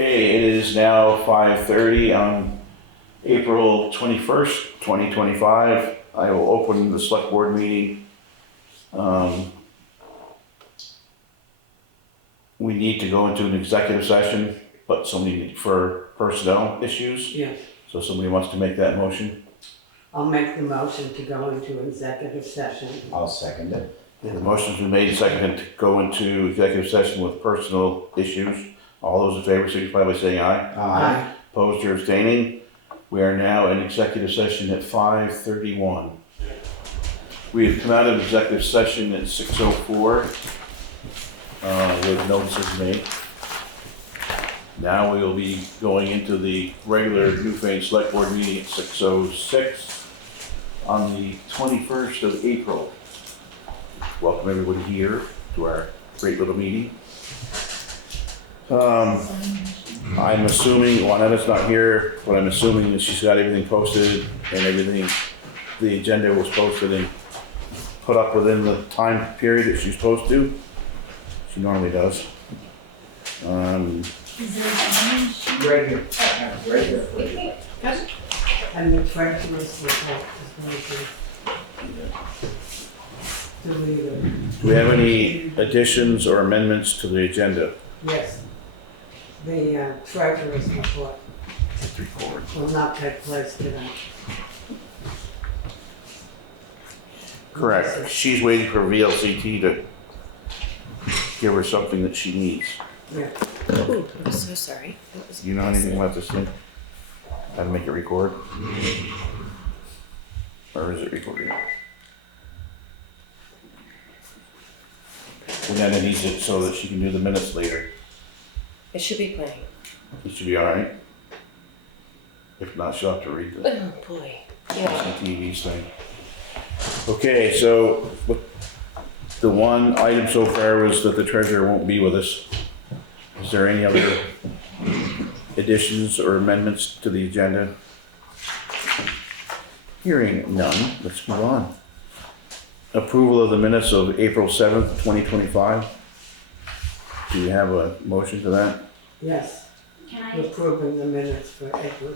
Okay, it is now 5:30 on April 21st, 2025. I will open the select board meeting. We need to go into an executive session, but somebody for personnel issues. Yes, So somebody wants to make that motion. I'll make the motion to go into executive session. I'll second it. The motion's been made and seconded to go into executive session with personal issues. All those in favor signify by saying aye. Aye. Opposed or abstaining? We are now in executive session at 5:31. We have come out of executive session at 6:04 with notices made. Now we will be going into the regular Newfane Select Board meeting at 6:06 on the 21st of April. Welcome everybody here to our great little meeting. I'm assuming, Juaneta's not here, but I'm assuming that she's got everything posted and everything, the agenda was posted and put up within the time period that she's supposed to. She normally does. Is there a change? Right here. Right here. And the treasurer's report is going to delete it. Do we have any additions or amendments to the agenda? Yes. The treasurer's report will not take place today. Correct. She's waiting for VLCT to give her something that she needs. Yeah. Ooh, I'm so sorry. Do you know anything about this thing? How to make it record? Or is it recording? And then it needs it so that she can do the minutes later. It should be playing. It should be all right. If not, she'll have to read the Oh boy. Yeah. TV's thing. Okay, so the one item so far was that the treasurer won't be with us. Is there any other additions or amendments to the agenda? Hearing none, let's move on. Approval of the minutes of April 7th, 2025. Do you have a motion to that? Yes, Can approving the minutes for April.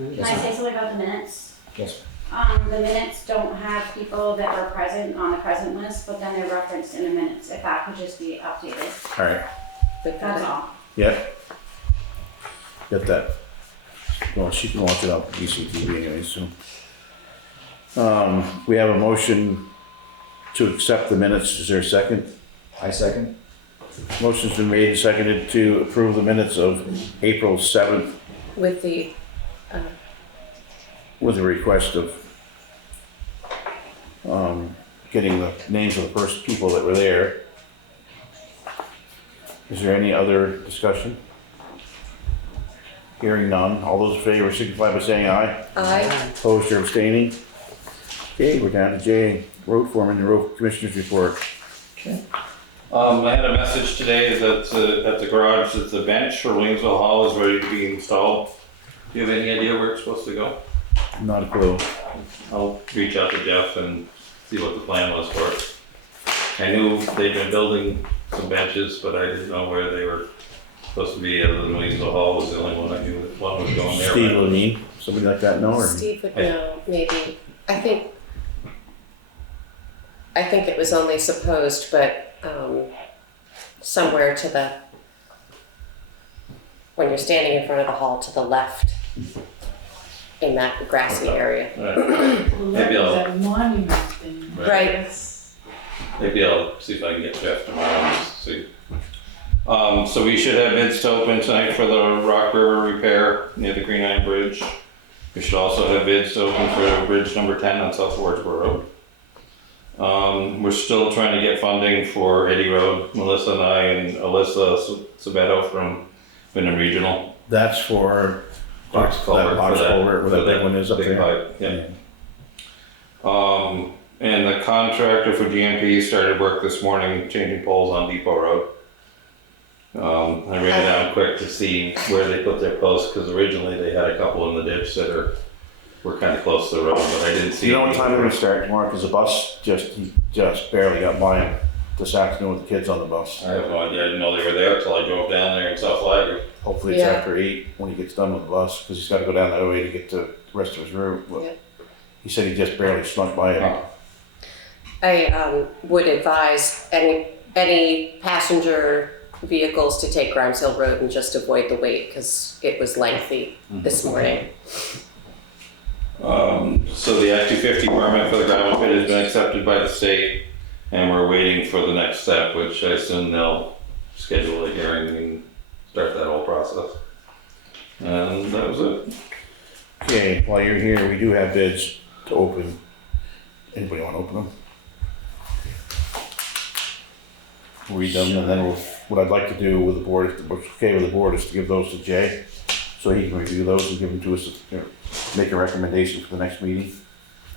I say something about the minutes? Yes. The minutes don't have people that were present on the present list, but then they're referenced in the minutes, if that could just be updated, All right, that's all. yep. Get that. Well, she can watch it on BCTV anyway, so. We have a motion to accept the minutes. Is there a second? I second. Motion's been made and seconded to approve the minutes of April 7th With the, with a request of getting the names of the first people that were there. Is there any other discussion? Hearing none. All those in favor signify by saying aye. I, Opposed or abstaining? Okay, we're down to J, road foreman and road commissioners report. Okay. I had a message today that at the garage that the bench for Williamsville Hall is ready to be installed. Do you have any idea where it's supposed to go? Not a clue. I'll reach out to Jeff and see what the plan was for it. I knew they'd been building some benches, but I didn't know where they were supposed to be, other than Williamsville Hall was the only one I knew that one was going there. Steve or me, somebody like that, no? Or Steve would know, maybe. I think it was only supposed, but, somewhere to the, when you're standing in front of the hall to the left in that grassy area. Right. Maybe I'll- That monument thing. Right. That's- Maybe I'll see if I can get Jeff tomorrow and just see. So we should have bids to open tonight for the Rock River repair near the Green Line Bridge. We should also have bids to open for bridge number 10 on South Wardsboro Road. We're still trying to get funding for Eddie Road. Melissa and I and Alyssa Sabetto from Wyndham Regional. that's for Box that culvert box for that- culvert where for that big that one is up big there. pipe, yeah. And the contractor for GMP started work this morning changing poles on Depot Road. I ran it down quick to see where they put their posts, because originally they had a couple in the ditch that were kind of close to the road, but I didn't see. You know what any. time we're gonna start tomorrow? Cause the bus just barely got by him. this afternoon with the kids on the bus. I have no idea, I didn't know they were there until I drove down there in South Flagler. Hopefully it's Yeah. after 8 when he gets done with the bus, because he's gotta go down that way to get to the rest of his route. But Yeah. he said he just barely snuck by it. I would advise any passenger vehicles to take Grimes Hill Road and just avoid the wait because it was lengthy this morning. So the Act 250 permit for the gravel pit has been accepted by the state, and we're waiting for the next step, which I assume they'll schedule a hearing and start that whole process. And that was it. Okay, while you're here, we do have bids to open. Anybody wanna open them? Read them, and then what I'd like to do with the board, if what's okay with the board, is to give those to Jay, so he can review those and give them to us, make a recommendation for the next meeting.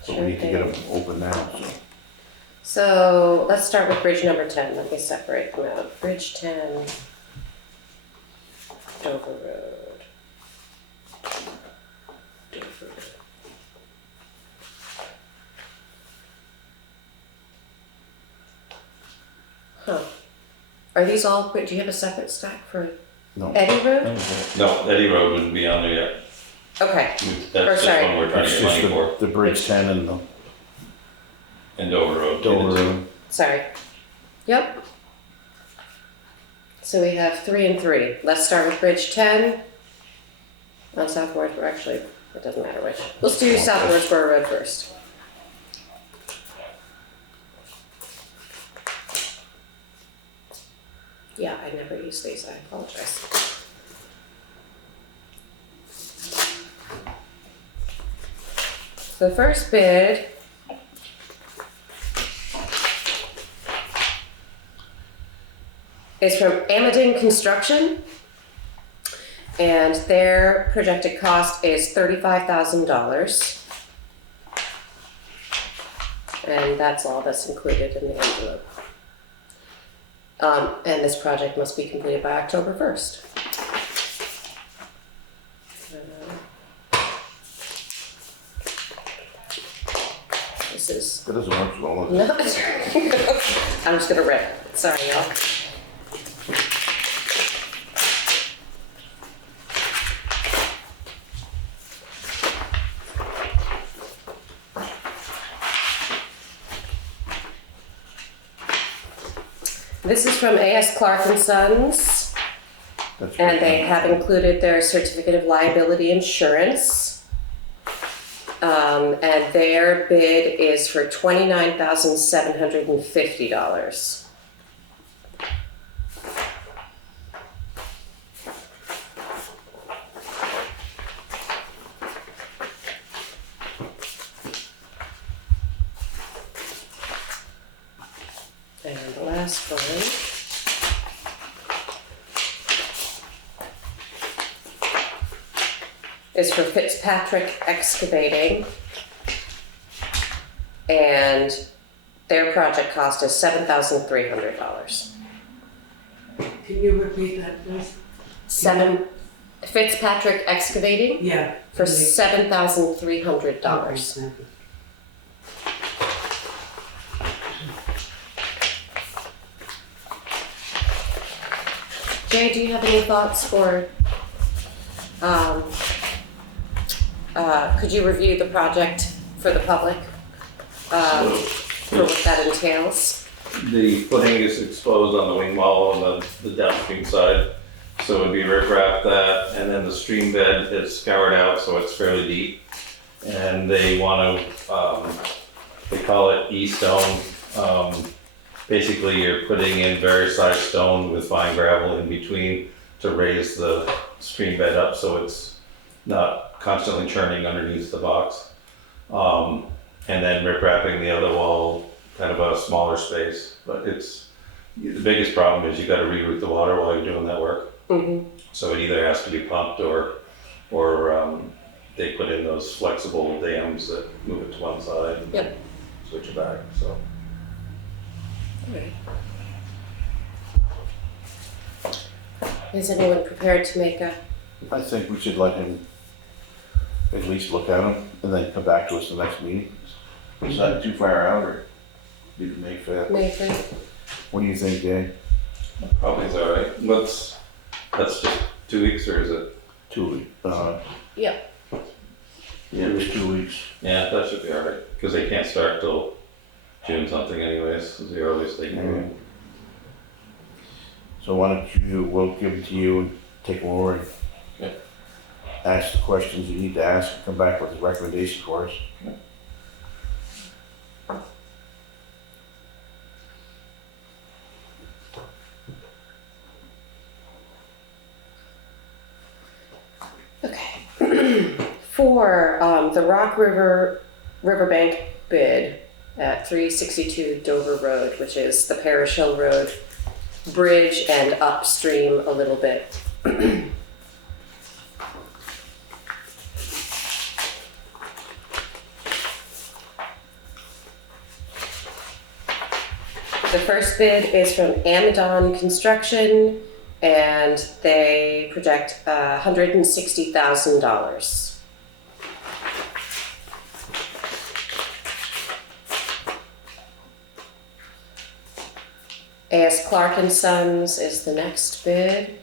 So we need to get them open now, so. So let's start with bridge number 10. Let me separate them out. Bridge 10, Dover Road. Dover Road. Huh. Are these all, do you have a separate stack for No. Eddie Road? No, Eddie Road wouldn't be on there yet. Okay, That's just sorry. one we're trying to It's get just money for. the Bridge 10 and the And Dover Road. Dover Road. sorry. Yep. So we have 3 and 3. Let's start with Bridge 10. On South Wardsboro, actually, it doesn't matter which. Let's do South Wardsboro Road first. Yeah, I never use these, I apologize. The first bid is from Amadine Construction, and their projected cost is $35,000. And that's all that's included in the envelope. And this project must be completed by October 1st. This is, That doesn't work so well. no, I'm just gonna rip. Sorry, y'all. This is from A.S. Clark and Sons, That's and right. they have included their certificate of liability insurance. And their bid is for $29,750. And the last one is for Fitzpatrick Excavating. And their project cost is $7,300. Can you repeat that, please? Fitzpatrick Excavating Yeah. for $7,300. Thank you. Jay, do you have any thoughts, or could you review the project for the public? For what that entails? The footing is exposed on the wing wall on the downstream side, so it'd be riprap that, and then the stream bed is scoured out, so it's fairly deep. And they want to, they call it E-stone. Basically, you're putting in various size stone with fine gravel in between to raise the stream bed up, so it's not constantly churning underneath the box. And then riprapping the other wall, kind of a smaller space, but it's, the biggest problem is you gotta reroute the water while you're doing that work. Mm-hmm. So it either has to be pumped or they put in those flexible dams that move it to one side and Yep. switch it back, so. Alright. Is anyone prepared to make a, I think we should let him at least look at them and then come back to us the next meeting. Is that too far out, or do May 5th? May 5th? What do you think, Jay? Probably is alright. That's just 2 weeks or is it? 2 weeks. Yeah. Yeah, it was 2 weeks. Yeah, that should be alright, because they can't start till June something anyways, is the earliest they can do. So why don't you, we'll give it to you and take them over and Okay. ask the questions you need to ask, and come back with a recommendation for us. Okay. For the Rock Riverbank bid at 362 Dover Road, which is the Parish Hill Road bridge and upstream a little bit. The first bid is from Amidon Construction, and they project $160,000. A.S. Clark and Sons is the next bid.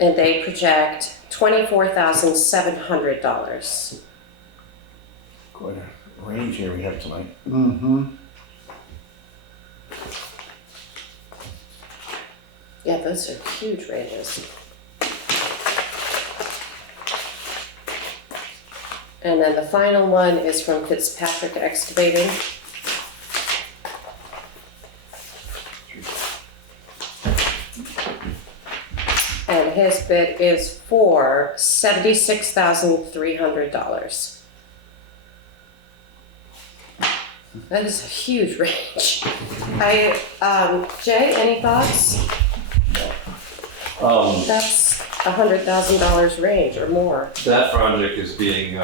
And they project $24,700. Quite a range here we have tonight. Mm-hmm. Yeah, those are huge ranges. And then the final one is from Fitzpatrick Excavating. And his bid is for $76,300. That is a huge range. Jay, any thoughts? That's $100,000 range or more. That project is being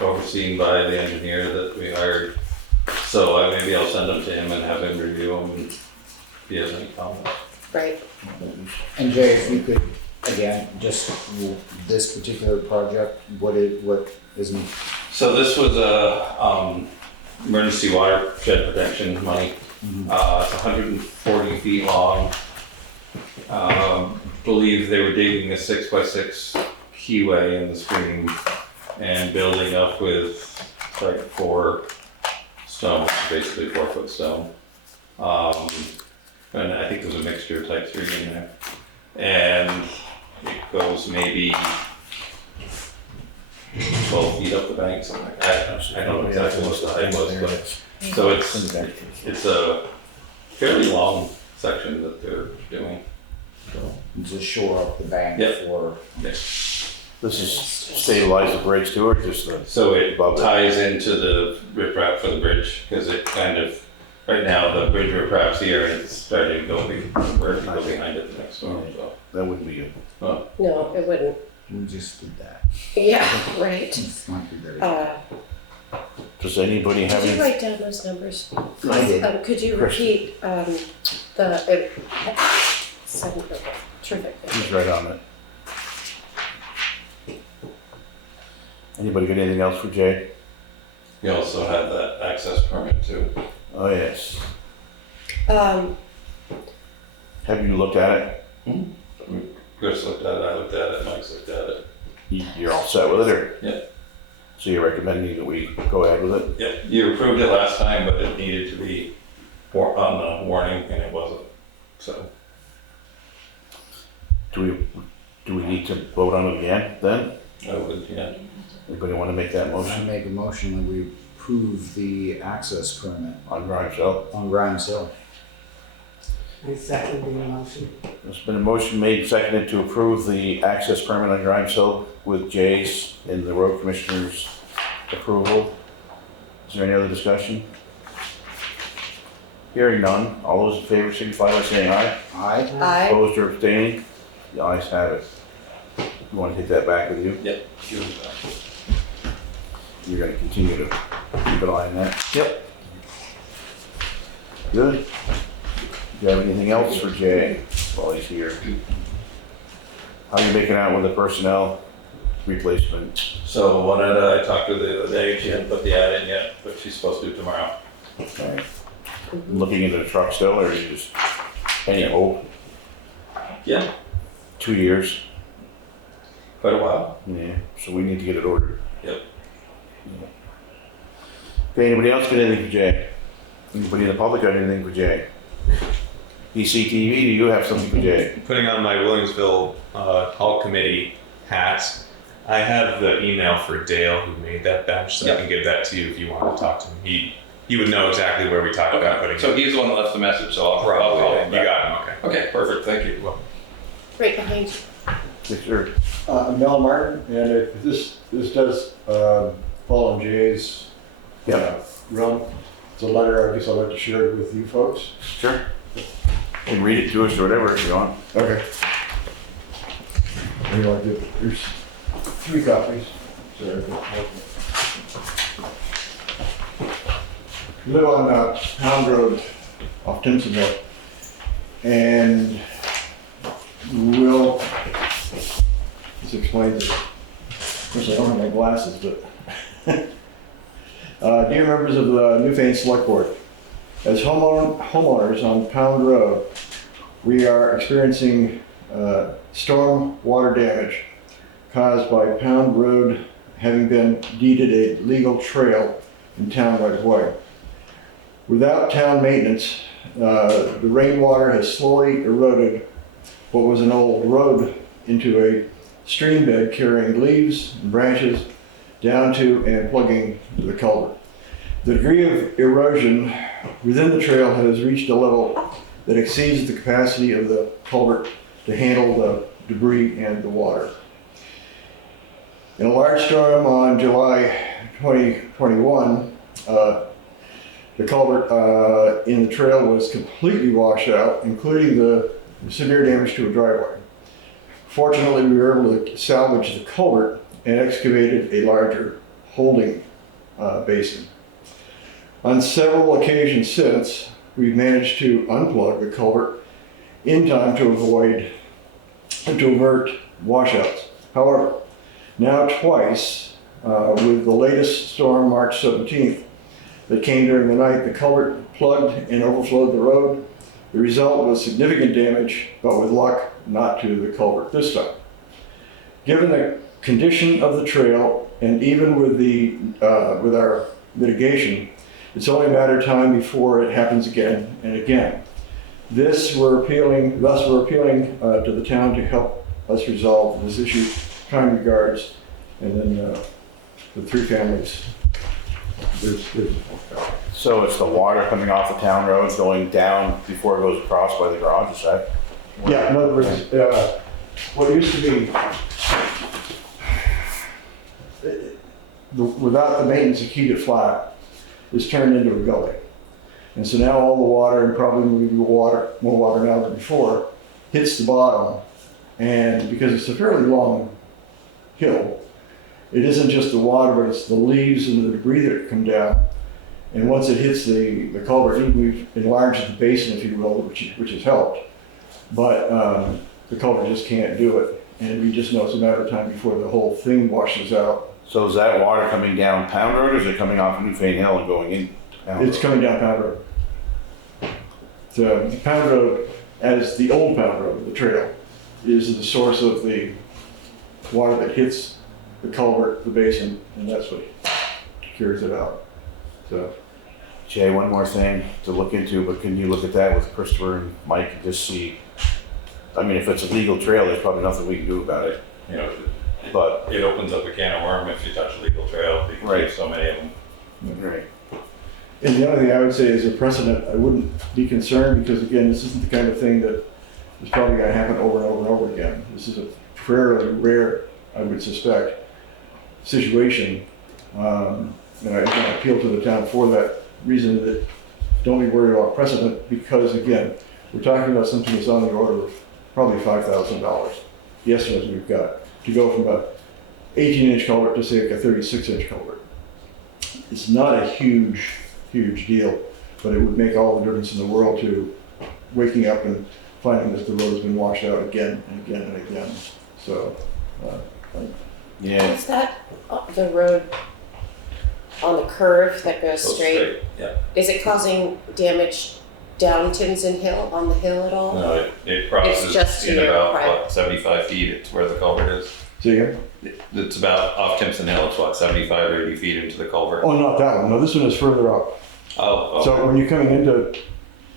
overseen by the engineer that we hired. So maybe I'll send them to him and have him review them and if he has any comments. Right. And Jay, if you could, again, just this particular project, what isn't? So this was a emergency watershed protection money. It's 140 feet long. Believe they were digging a 6x6 keyway in the stream and building up with like 4 stones, basically 4-foot stone. And I think there's a mixture of type 3 in there. And it goes maybe 12 feet up the bank, something like that. I don't know exactly what the height was, but so it's a fairly long section that they're doing. Just shore up the bank Yep. for. This is stabilize the bridge too, or just the? So it Above it. ties into the riprap for the bridge, because it kind of, right now, the bridge riprap's here and it's starting to go behind it the next door, so. That wouldn't be good. No, it wouldn't. We just did that. Yeah, right. Let's not do that. Does anybody have Did you any? write down those numbers? I did. Could you Chris. repeat the seven? Okay, terrific. He's right on it. Anybody got anything else for Jay? We also had that access permit too. Oh, yes. Um, Have you looked at it? Chris looked at it, I looked at it, Mike's looked at it. You're all set with it, or? Yeah. So you're recommending that we go ahead with it? Yeah, you approved it last time, but it needed to be on the warning and it wasn't, so. Do we need to vote on it again then? I would, yeah. Anybody want to make that I motion make a motion that we approve the access permit on Grimes Hill? on Grimes Hill. I second the motion. There's been a motion made, and seconded to approve the access permit on Grimes Hill with Jay's and the road commissioner's approval. Is there any other discussion? Hearing none, all those in favor signify by saying aye. Aye. I Opposed or abstaining? The ayes have it. You want to take that back with you? Yep. You're going to continue to keep an eye on that? Yep. Good. you have anything else for Jay while he's here? How you making out with the personnel replacement? So one that I talked to the other day, she hadn't put the ad in yet, but she's supposed to tomorrow. Okay. Looking into the truck still, or you just, any hope? Yeah, 2 years? quite a while. Yeah, so we need to get it ordered. Yep. Okay, anybody else got anything for Jay? Anybody in the public got anything for Jay? ECTV, do you have something for Jay? Putting on my Williamsville Hall Committee hat. I have the email for Dale who made that bench, so I Yep. can give that to you if you want to talk to him. He would know exactly where we talked about putting So it. he's the one that left the message, so I'll Probably. call him You back. got him, okay. Okay, perfect, thank you. Right behind you. Yes, sir. I'm Mel Martin, and if this does fall in Jay's realm, it's a letter I guess I'd like to share with you folks. Sure. You can read it to us or whatever if you want. Okay. You know, there's 3 copies. So, we live on Pound Road off Timpsonville, and we'll just explain this. Of course, I don't have my glasses, but dear members of the Newfane Selectboard, as homeowners on Pound Road, we are experiencing storm water damage caused by Pound Road having been deeded a legal trail in town right of way. Without town maintenance, the rainwater has slowly eroded what was an old road into a stream bed carrying leaves and branches down to and plugging the culvert. The degree of erosion within the trail has reached a level that exceeds the capacity of the culvert to handle the debris and the water. In a large storm on July 2021, the culvert in the trail was completely washed out, including the severe damage to a driveway. Fortunately, we were able to salvage the culvert and excavated a larger holding basin. On several occasions since, we've managed to unplug the culvert in time to avert washouts. However, now twice, with the latest storm, March 17th, that came during the night, the culvert plugged and overflowed the road. The result was significant damage, but with luck, not to the culvert this time. Given the condition of the trail, and even with our mitigation, it's only a matter of time before it happens again and again. Thus we're appealing to the town to help us resolve this issue. Kind regards, and then the 3 families. So it's the water coming off the town road going down before it goes across by the garage, is that? Yeah, in other words, what used to be, without the maintenance of Keep It Flat, is turned into a gully. And so now all the water, and probably more water now than before, hits the bottom. And because it's a fairly long hill, it isn't just the water, but it's the leaves and the debris that come down. And once it hits the culvert, we've enlarged the basin, if you will, which has helped. But the culvert just can't do it. And we just know it's a matter of time before the whole thing washes out. So is that water coming down Pound Road, or is it coming off Newfane Hill and going in Pound Road? It's coming down Pound Road. The Pound Road, as the old Pound Road, the trail, is the source of the water that hits the culvert, the basin, and that's what cures it out. So, Jay, one more thing to look into, but can you look at that with Christopher and Mike and just see? I mean, if it's a legal trail, there's probably nothing we can do about it. You know, But it opens up a can of worm if you touch a legal trail, because Right. there's so many of them. right, and the other thing I would say is a precedent, I wouldn't be concerned because again, this isn't the kind of thing that is probably gonna happen over and over and over again. This is a fairly rare, I would suspect, situation. And I again appeal to the town for that reason, that don't be worried about precedent, because again, we're talking about something that's on the order of probably $5,000. The estimates we've got to go from a 18-inch culvert to say like a 36-inch culvert. It's not a huge deal, but it would make all the difference in the world to waking up and finding that the road's been washed out again and again and again. So, Yeah, Is that the road on the curve that goes Goes straight? Yeah. Is it causing damage down Timson Hill, on the hill at all? No, it crosses just in your about, private- what, 75 feet, it's where the culvert is. see again? It's about off Timpson Hill, it's what, 75 or 80 feet into the culvert? Oh, not that one. No, this one is further up. Oh, So okay. when you're coming into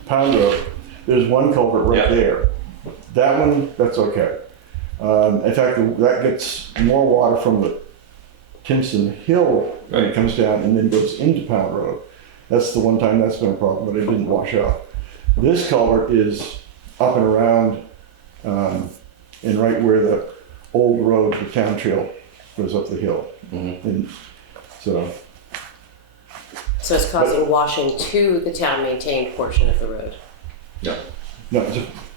Pound Road, there's one culvert right Yeah. there. That one, that's okay. In fact, that gets more water from the Timpson Hill when it Right. comes down and then goes into Pound Road. That's the one time that's been a problem, but it didn't wash out. This culvert is up and around, and right where the old road, the town trail, goes up the hill. Mhm. And so, So it's causing washing to the town maintained portion of the road? no,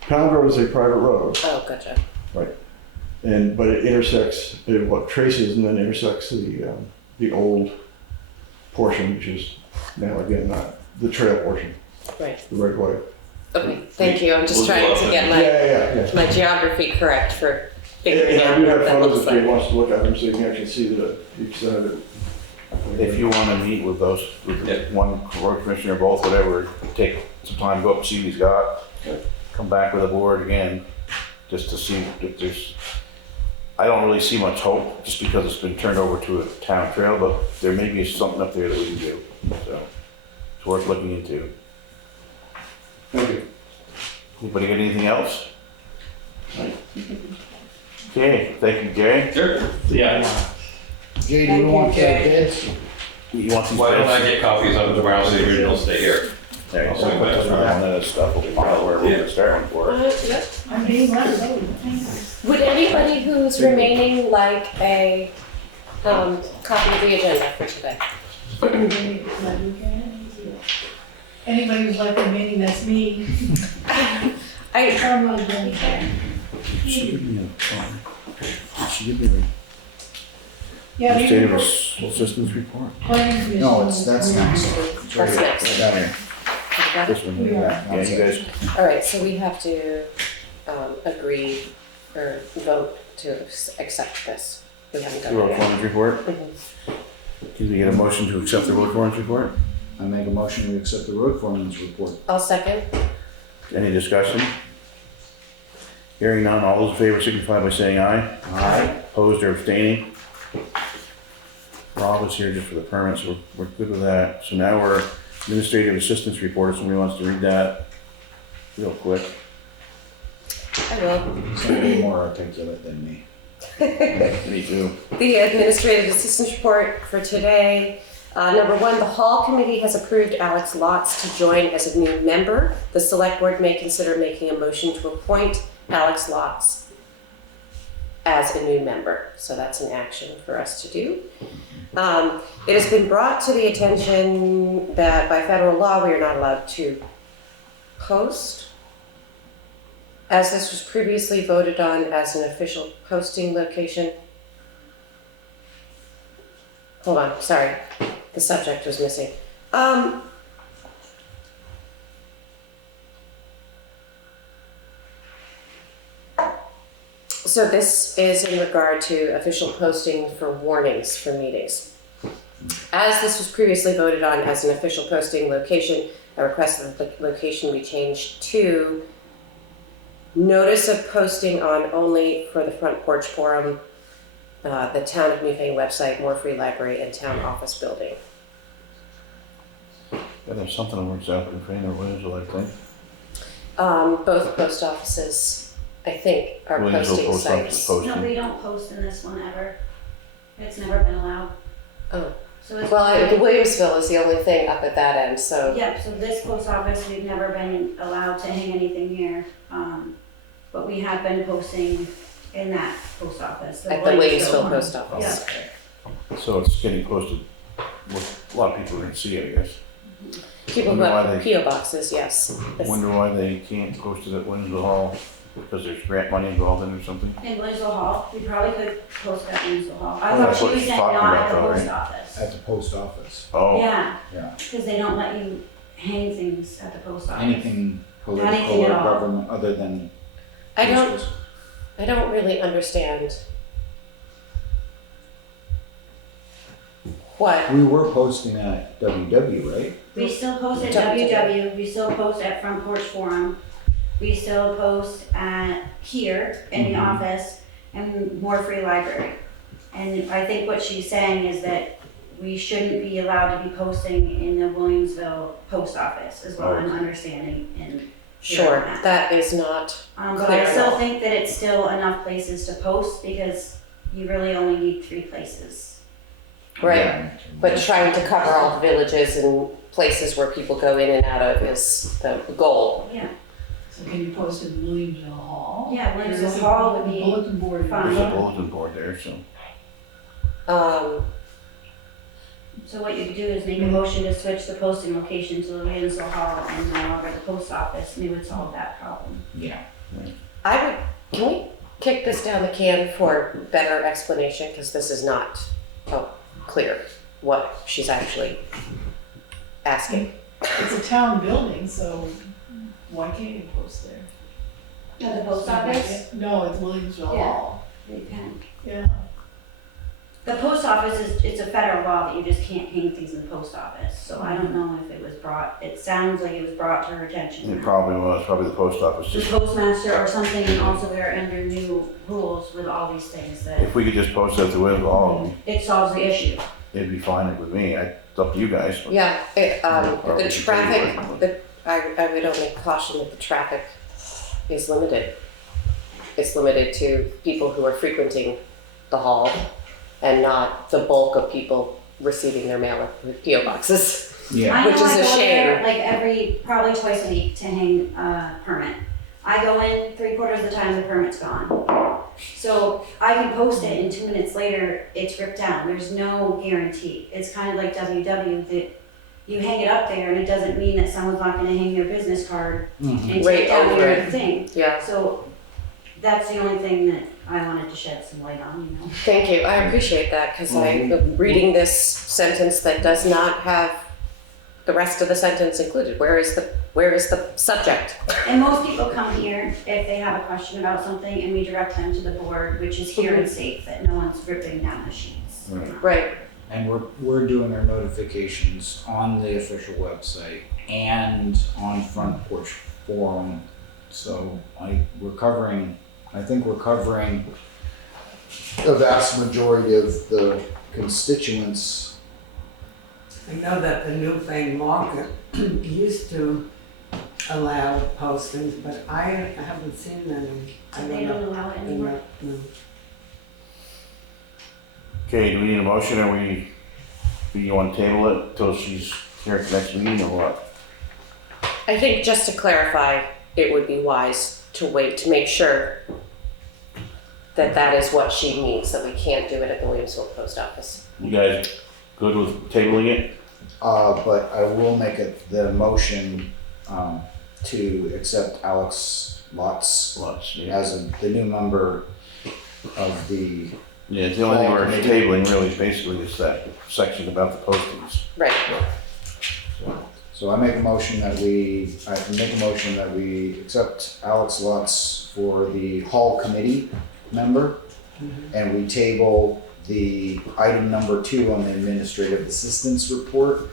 Pound Road is a private road. Oh, gotcha. But it intersects, it traces and then intersects the old portion, which is now again not the trail portion, Right. the right way. Okay, thank you. I'm just We'll trying go to up get and- my, Yeah. my geography correct for And figuring I out do what have that photos looks if Jay like. wants to look at them, so you can actually see each side of it. if you wanna meet with those, with Yeah. one road commissioner, both, whatever, take some time, go up and see what he's got. Yeah. Come back with the board again, just to see if there's, I don't really see much hope, just because it's been turned over to a town trail, but there may be something up there that we can do, so. It's worth looking into. Thank you. Anybody got anything else? Okay, thank you, Jay. Sure. Yeah. Jay, do you want the bids? You want these Why don't I bids? get copies of them tomorrow so the originals stay here? There you go. Put this around one of that stuff, we'll file where we're gonna start one for it. I'm being one of those. Would anybody who's remaining like a copy of the agenda for today? Anybody who's like a meeting, that's me. I, I'm not going to. She give me a, she give me Yeah, the state of maybe. assistance report. No, that's next. It's right That's here. next. Right down here. got This it? one, yeah, you guys, All right, so we have to agree or vote to accept this. We haven't the done road it yet. foreman's report. Mhm. Can we get a motion to accept the road foreman's report? I make a motion we accept the road foreman's report. I'll second. Any discussion? Hearing none, all those in favor signify by saying aye. Aye. Opposed or abstaining? Rob is here just for the permits, so we're good with that. So now we're administrative assistance report, if somebody wants to read that real quick. I will. He's gonna be more articulate than me. Me too. The administrative assistance report for today. Number one, the Hall Committee has approved Alex Lotz to join as a new member. The Select Board may consider making a motion to appoint Alex Lotz as a new member. So that's an action for us to do. It has been brought to the attention that by federal law, we are not allowed to post, as this was previously voted on as an official posting location. Hold on, sorry, the subject was missing. So this is in regard to official posting for warnings for meetings. As this was previously voted on as an official posting location, I request that the location be changed to notice of posting on only for the front porch forum, the Town of Newfane website, More Free Library, and Town Office Building. Yeah, there's something that works out in Newfane, or Williamsville, I think. Both post offices, I think, are Williamsville posting Post Office sites. No, posting. we don't post in this one ever. It's never been allowed. Oh. So it's. Well, Williamsville is the only thing up at that end, so. Yep, so this post office, we've never been allowed to hang anything here. But we have been posting in that post office. At the Williamsville one. post office. Yeah. So it's getting posted, a lot of people are gonna see it, I guess. People who Wonder why have they- PO boxes, yes. Wonder why they can't post it at Williamsville Hall, because there's grant money involved in it or something? In Williamsville Hall, we probably could post at Williamsville Hall. I Oh, thought that's she what was she's saying talking not about at the though, post right? office. At the post office. Oh, Yeah, Yeah. because they don't let you hang things at the post office. Anything political Anything or at all. government other than? I don't really understand what, We were posting at WW, right? We still post at WW. WW, we still post at Front Porch Forum, we still post at here in the office, and More Free Library. And I think what she's saying is that we shouldn't be allowed to be posting in the Williamsville post office, is what I'm understanding and sure, that is not, but clear I at still all. think that it's still enough places to post because you really only need 3 places. right, Yeah. but trying to cover all the villages and places where people go in and out of is the goal. Yeah, So can you post in Williamsville Hall? yeah, Williamsville Hall would be Bulletin board. fine. There's a bulletin board there, so. So what you could do is make a motion to switch the posting location to the Williamsville Hall and no longer the post office, and it would solve that problem. Yeah. Can we kick this down the can for better explanation, because this is not clear what she's actually asking. It's a town building, so why can't you post there? At the post office? No, it's Williamsville Yeah. Hall. You can. Yeah. The post office it's a federal law that you just can't hang things in the post office, so I don't know if it was brought, it sounds like it was brought to her attention. It probably was, probably the post office. The Just, postmaster or something, and also they're under new rules with all these things that if we could just post it at the Williamsville Hall, it solves the issue. it'd be fine with me. It's up to you guys. but- Yeah, Probably the traffic, I would only caution that the traffic is limited. It's limited to people who are frequenting the hall and not the bulk of people receiving their mail at PO boxes. Yeah. I Which know is I a go there shame. probably twice a week to hang a permit. I go in 3/4 of the time the permit's gone. So I can post it and 2 minutes later, it's ripped down. There's no guarantee. It's kind of like WW that you hang it up there and it doesn't mean that someone's not gonna hang their business card and Right take down over your it. thing. Yeah, So that's the only thing that I wanted to shed some light on, you know. thank you. I appreciate that, because I'm reading this sentence that does not have the rest of the sentence included. Where is the subject? And most people come here if they have a question about something and we direct them to the board, which is here and safe, that no one's ripping down the sheets. Right, And we're doing our notifications on the official website and on Front Porch Forum. So I think we're covering a vast majority of the constituents. I know that the Newfane market used to allow postings, but I haven't seen them. I So they don't allow it anymore. No. Okay, do we need a motion or do you want to table it till she's here at the next meeting or what? I think just to clarify, it would be wise to wait to make sure that that is what she means, that we can't do it at the Williamsville Post Office. You guys good with tabling it? But I will make the motion to accept Alex Lotz Yeah. as the new member of the. Yeah, the only thing we're tabling really basically is that section about the postings. Right, So I make a motion that we accept Alex Lutz for the hall committee member. And we table the item number 2 on the administrative assistance report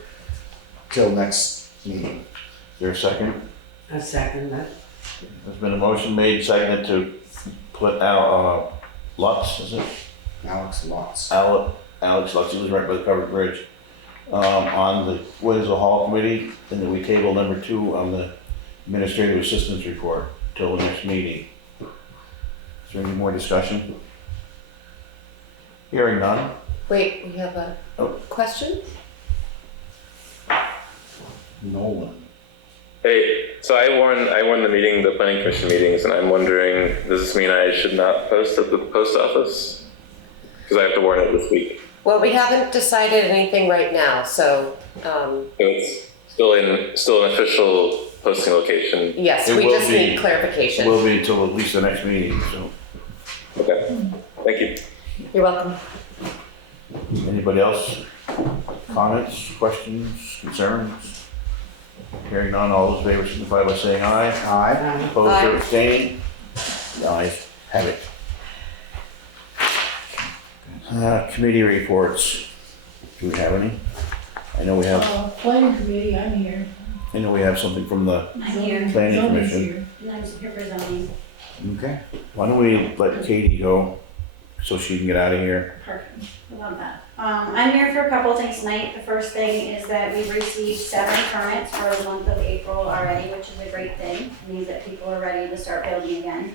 till next meeting. Is there a second? I second that. There's been a motion made, seconded to put out, Lutz, is it? Alex Lutz. Alex Lutz, he was right by the covered bridge, on the Williamsville Hall Committee, and then we table number 2 on the administrative assistance report till the next meeting. Is there any more discussion? Hearing none. wait, we have a question? Nolan. Hey, so I won the meeting, the planning commission meetings, and I'm wondering, does this mean I should not post at the post office? Because I have to warn it this week. Well, we haven't decided anything right now, so, So it's still an official posting location. yes, It we will just be- need clarification. Will be until at least the next meeting, so. Okay, thank you. You're welcome. Anybody else? Comments, questions, concerns? Hearing none, all those in favor signify by saying aye. Aye. Opposed Aye. or abstaining? The ayes have it. Committee reports. Do we have any? I know we have, Planning committee, I'm here. I know we have something from the I'm here, planning Zoning's commission. here. and I'm here for zoning. Okay. Why don't we let Katie go so she can get out of here? Perfect, I love that. I'm here for a couple of things tonight. The first thing is that we've received 7 permits for the month of April already, which is a great thing. It means that people are ready to start building again.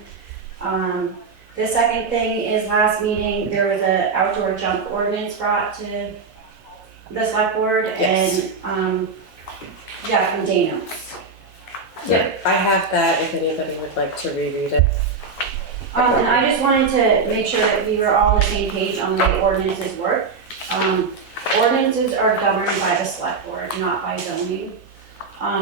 The second thing is last meeting, there was an outdoor junk ordinance brought to the select board Yes. and, yeah, from Dana. Yep, I have that if anybody would like to reread it. And I just wanted to make sure that we were all on the same page on the way ordinances work. Ordinances are governed by the select board, not by zoning.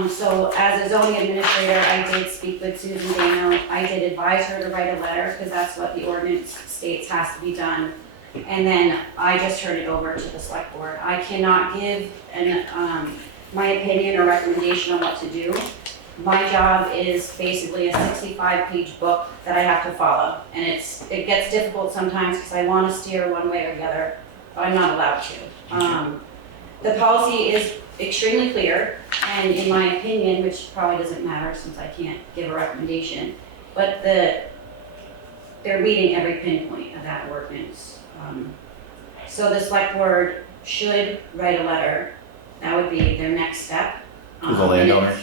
So as a zoning administrator, I did speak with Susan Dano. I did advise her to write a letter because that's what the ordinance states has to be done. And then I just turned it over to the select board. I cannot give my opinion or recommendation on what to do. My job is basically a 65-page book that I have to follow. And it gets difficult sometimes because I want to steer one way or the other, but I'm not allowed to. The policy is extremely clear, and in my opinion, which probably doesn't matter since I can't give a recommendation, but they're meeting every pinpoint of that ordinance. So the select board should write a letter. That would be their next step. To the landowners?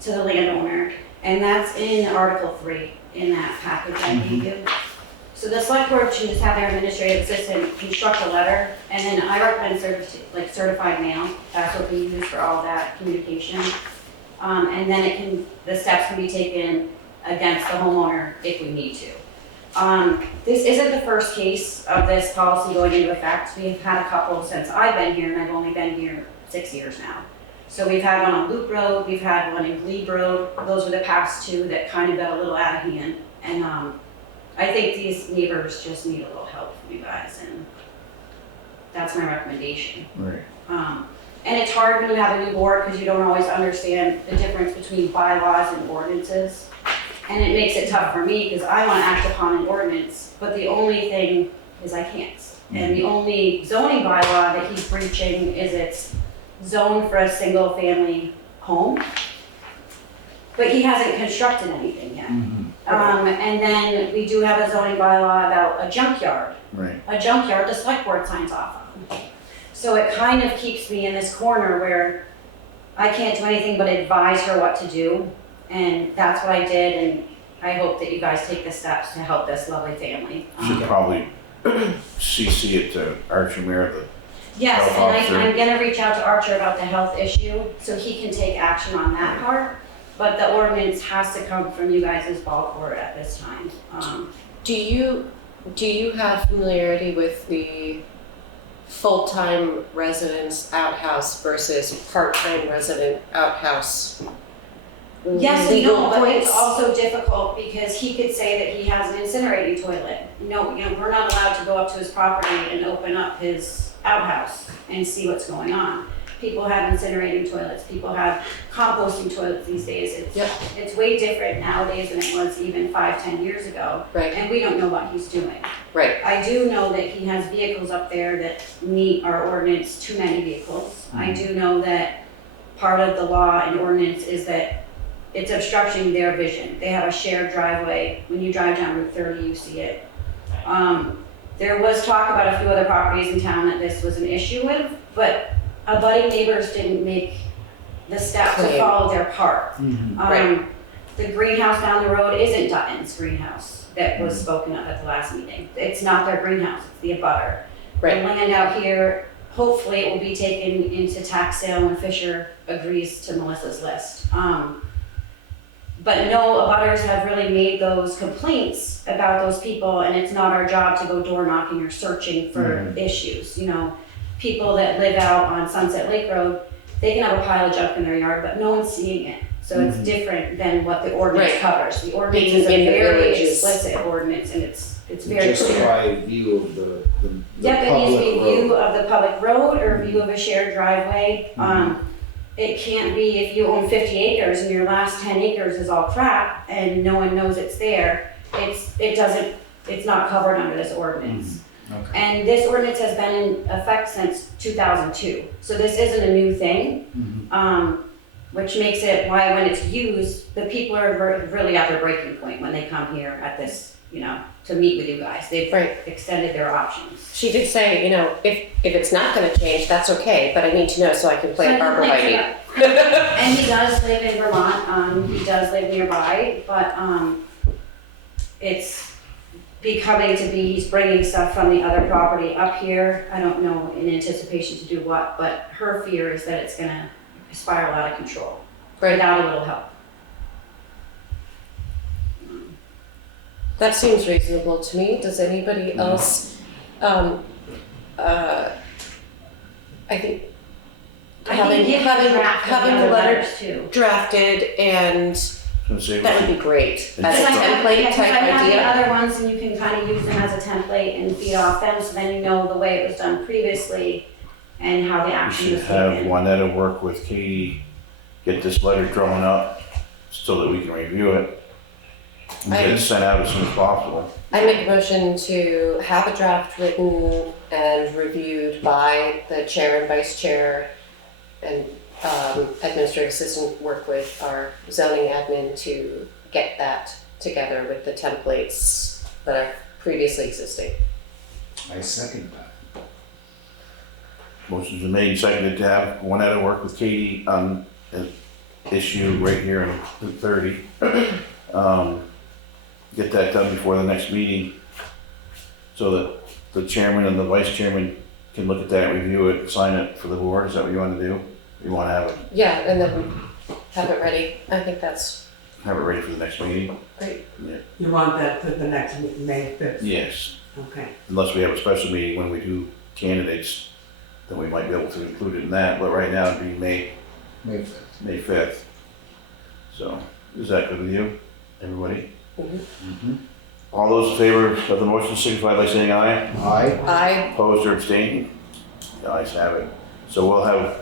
To the landowner, and that's in Article 3 in that package I gave you. So the select board should just have their administrative assistant construct a letter, and then I recommend certified mail. That's what we use for all that communication. And then the steps can be taken against the homeowner if we need to. This isn't the first case of this policy going into effect. We've had a couple since I've been here, and I've only been here 6 years now. So we've had one on Loop Road, we've had one in Glebe Road. Those were the past 2 that kind of got a little out of hand. And I think these neighbors just need a little help from you guys, and that's my recommendation. Right. And it's hard when you have a new board because you don't always understand the difference between bylaws and ordinances. And it makes it tough for me because I want to act upon an ordinance, but the only thing is I can't. And the only zoning bylaw that he's breaching is it's zoned for a single family home. But he hasn't constructed anything yet. And then we do have a zoning bylaw about a junkyard. Right. A junkyard, the select board signs off on. So it kind of keeps me in this corner where I can't do anything but advise her what to do. And that's what I did, and I hope that you guys take the steps to help this lovely family. Should probably CC it to Archie Mayor, the Yes, health and officer. I'm gonna reach out to Archer about the health issue, so he can take action on that part. But the ordinance has to come from you guys' ball court at this time. Do you have familiarity with the full-time residence outhouse versus part-time resident outhouse? Yes and legal no, but it's points? also difficult because he could say that he has an incinerating toilet. No, we're not allowed to go up to his property and open up his outhouse and see what's going on. People have incinerating toilets, people have composting toilets these days. It's way different nowadays than it was even 5-10 years ago. Right. And we don't know what he's doing. Right. I do know that he has vehicles up there that meet our ordinance, too many vehicles. I do know that part of the law and ordinance is that it's obstructing their vision. They have a shared driveway. When you drive down Route 30, you see it. There was talk about a few other properties in town that this was an issue with, but abutting neighbors didn't make the steps to follow their part. Right. The greenhouse down the road isn't Dutton's greenhouse that was spoken of at the last meeting. It's not their greenhouse, it's the abutter. Right. The land out here, hopefully it will be taken into tax sale when Fisher agrees to Melissa's list. But no abutters have really made those complaints about those people, and it's not our job to go door knocking or searching for issues. People that live out on Sunset Lake Road, they can have a pile of junk in their yard, but no one's seeing it. So it's different than what the ordinance Right. covers. The ordinance Being is a in the very villages. explicit ordinance, and it's very Just clear. by view of the Yep, it needs to be public view road. of the public road or view of a shared driveway. it can't be if you own 50 acres and your last 10 acres is all crap and no one knows it's there, it's not covered under this ordinance. Okay. And this ordinance has been in effect since 2002. So this isn't a new thing, which makes it why when it's used, the people are really at their breaking point when they come here at this, to meet with you guys. They've extended their options. She did say, if it's not gonna change, that's okay, but I need to know so I can plant arborvitae. And he does live in Vermont, he does live nearby, but it's becoming to be, he's bringing stuff from the other property up here. I don't know in anticipation to do what, but her fear is that it's gonna spiral out of control without a little help. That seems reasonable to me. Does anybody else, I think having the letter too. drafted and that would be great. As a template type I have the idea. other ones and you can kind of use them as a template and feed off them, so then you know the way it was done previously and how the We action should was have taken. Juanetta work with Katie, get this letter drawn up so that we can review it. And get it sent out as soon as possible. I make a motion to have a draft written and reviewed by the chair and vice chair and administrative assistant work with our zoning admin to get that together with the templates that are previously existing. I second that. Motion's been made and seconded to have Juanetta work with Katie on an issue right here in 30. Get that done before the next meeting so that the chairman and the vice chairman can look at that, review it, sign it for the board. Is that what you want to do? You want to have it? Yeah, and then have it ready. I think that's Have it ready for the next meeting? great. Yeah. You want that for the next May 5th? Yes. Okay. Unless we have a special meeting when we do candidates, then we might be able to include it in that. But right now it'd be May 5th. So, is that good with you, everybody? All those in favor of the motion signify by saying aye. Aye. Opposed or abstaining? The ayes have it. So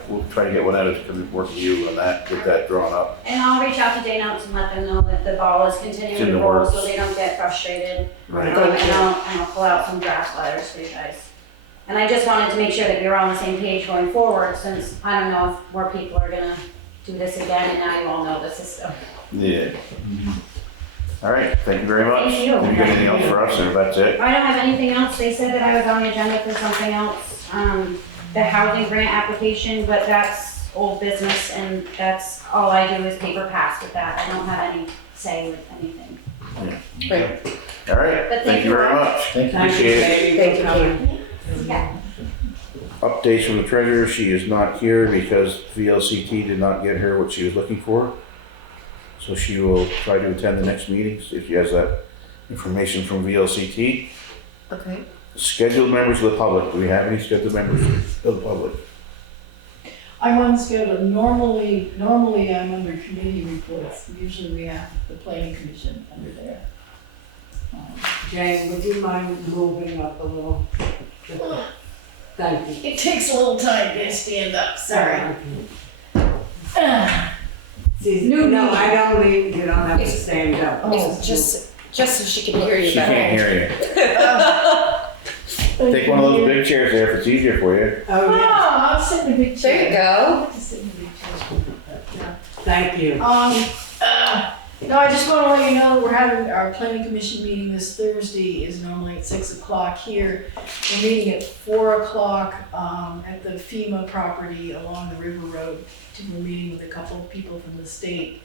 we'll try to get one out of to work with you on that, get that drawn up. And I'll reach out to Day Notes and let them know that the ball is continuing It's in to the roll works. so they don't get frustrated. Right. And I'll pull out some draft letters for you guys. And I just wanted to make sure that we were on the same page going forward, since I don't know if more people are gonna do this again, and now you all know the system. Yeah. All right, thank you very much. Thank you. Have you got anything else for us, or that's it? I don't have anything else. They said that I was on the agenda for something else, the housing grant application, but that's old business, and that's all I do is paper pass with that. I don't have any say with anything. Great. All right, But thank you very much. Thank you. Appreciate it. Thank you, Katie. Yeah. Updates from the treasurer, she is not here because VLCT did not get her what she was looking for. So she will try to attend the next meetings if she has that information from VLCT. Okay. Scheduled members of the public, do we have any scheduled members of the public? I'm on schedule. Normally I'm under committee reports. Usually we have the planning commission under there. Jane, would you mind moving up a little? Thank you. It takes a little time to stand up, sorry. See, no, I don't leave, you don't have to stand up. It's just so she can hear you She better. can't hear you. Take one of those big chairs there if it's easier for you. Oh, yeah. I'll sit in a big chair. There you go. I like to sit in a big chair. Thank you. No, I just want to let you know we're having our planning commission meeting this Thursday is normally at 6 o'clock here. We're meeting at 4 o'clock at the FEMA property along the River Road. We're meeting with a couple of people from the state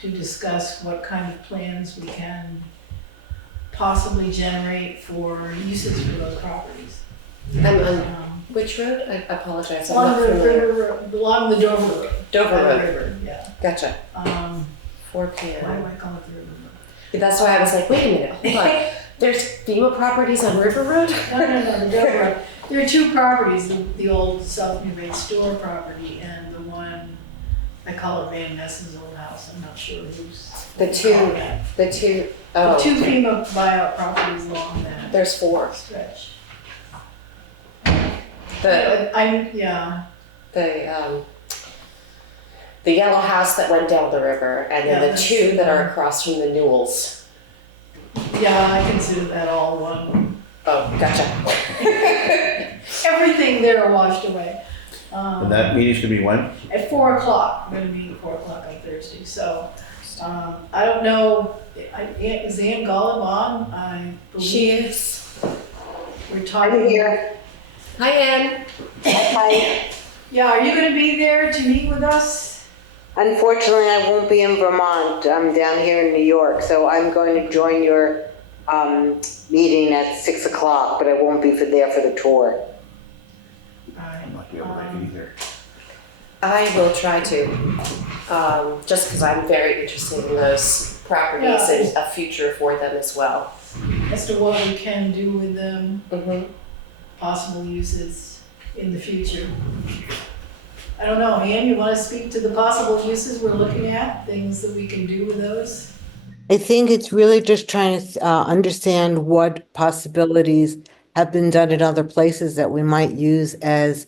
to discuss what kind of plans we can possibly generate for uses for those properties. Which road? I apologize. I'm Along not the familiar. river, along the Dover Road. Dover By the Road. river, yeah. Gotcha. 4 Why do p.m. I call it the river road? That's why I was like, wait a minute, hold on. There's FEMA properties on River Road? No, the Dover Road. There are two properties, the old South New Main store property and the one, I call it Van Nessen's old house, I'm not sure who's. The two, The two FEMA buyout properties along that there's 4. stretch. The, Yeah, the, the yellow house that went down the river, and then Yeah, the two that are across from the Newells. Yeah, I consider that all one. Oh, gotcha. Everything there washed away. And that meeting's gonna be when? At 4 o'clock, we're gonna meet at 4 o'clock on Thursday, so, I don't know, is Ann Gollum on? I believe. She is. We're talking. here. Hi, Ann. Hi. Yeah, are you gonna be there to meet with us? Unfortunately, I won't be in Vermont. I'm down here in New York, so I'm going to join your meeting at 6 o'clock, but I won't be there for the tour. I'm not gonna be able to make it either. I will try to, just because I'm very interested in those properties Yeah. and a future for them as well. As to what we can do with them, Mm-hmm. possible uses in the future. I don't know, Ann, you wanna speak to the possible uses we're looking at, things that we can do with those? I think it's really just trying to understand what possibilities have been done in other places that we might use as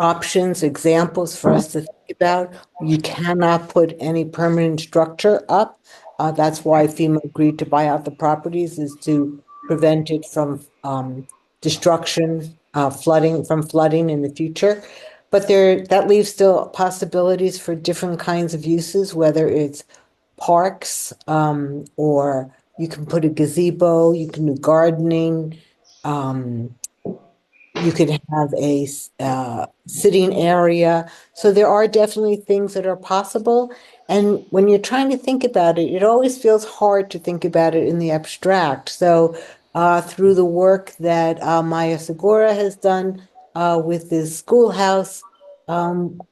options, examples for us to think about. You cannot put any permanent structure up. That's why FEMA agreed to buy out the properties, is to prevent it from destruction, flooding in the future. But that leaves still possibilities for different kinds of uses, whether it's parks, or you can put a gazebo, you can do gardening, you could have a sitting area. So there are definitely things that are possible. And when you're trying to think about it, it always feels hard to think about it in the abstract. So through the work that Maya Segura has done with the schoolhouse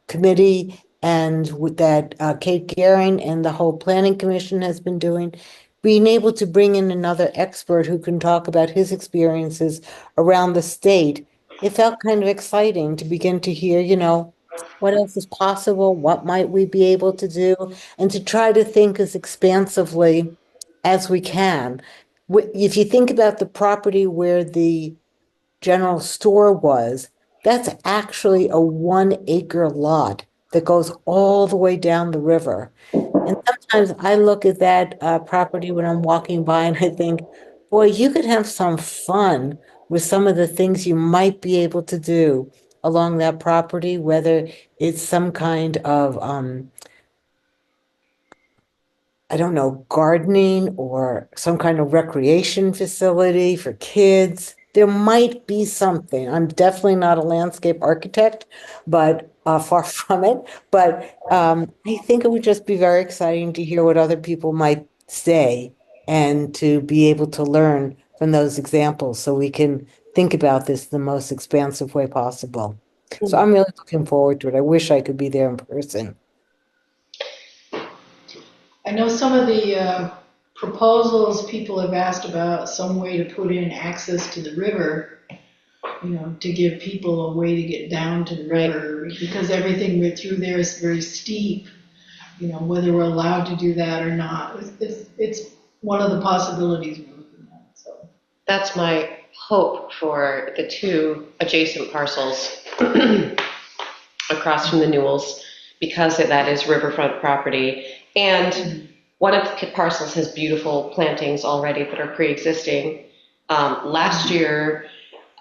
committee, and with that Kate Gehring and the whole planning commission has been doing, being able to bring in another expert who can talk about his experiences around the state, it felt kind of exciting to begin to hear, what else is possible? What might we be able to do? And to try to think as expansively as we can. If you think about the property where the general store was, that's actually a 1 acre lot that goes all the way down the river. And sometimes I look at that property when I'm walking by and I think, boy, you could have some fun with some of the things you might be able to do along that property, whether it's some kind of I don't know, gardening or some kind of recreation facility for kids. There might be something. I'm definitely not a landscape architect, but far from it. But I think it would just be very exciting to hear what other people might say and to be able to learn from those examples so we can think about this the most expansive way possible. So I'm really looking forward to it. I wish I could be there in person. I know some of the proposals people have asked about some way to put in access to the river, to give people a way to get down to the river, because everything through there is very steep, whether we're allowed to do that or not. It's one of the possibilities we're looking at. So That's my hope for the two adjacent parcels across from the Newells, because that is riverfront property. And one of the parcels has beautiful plantings already that are pre-existing. Last year,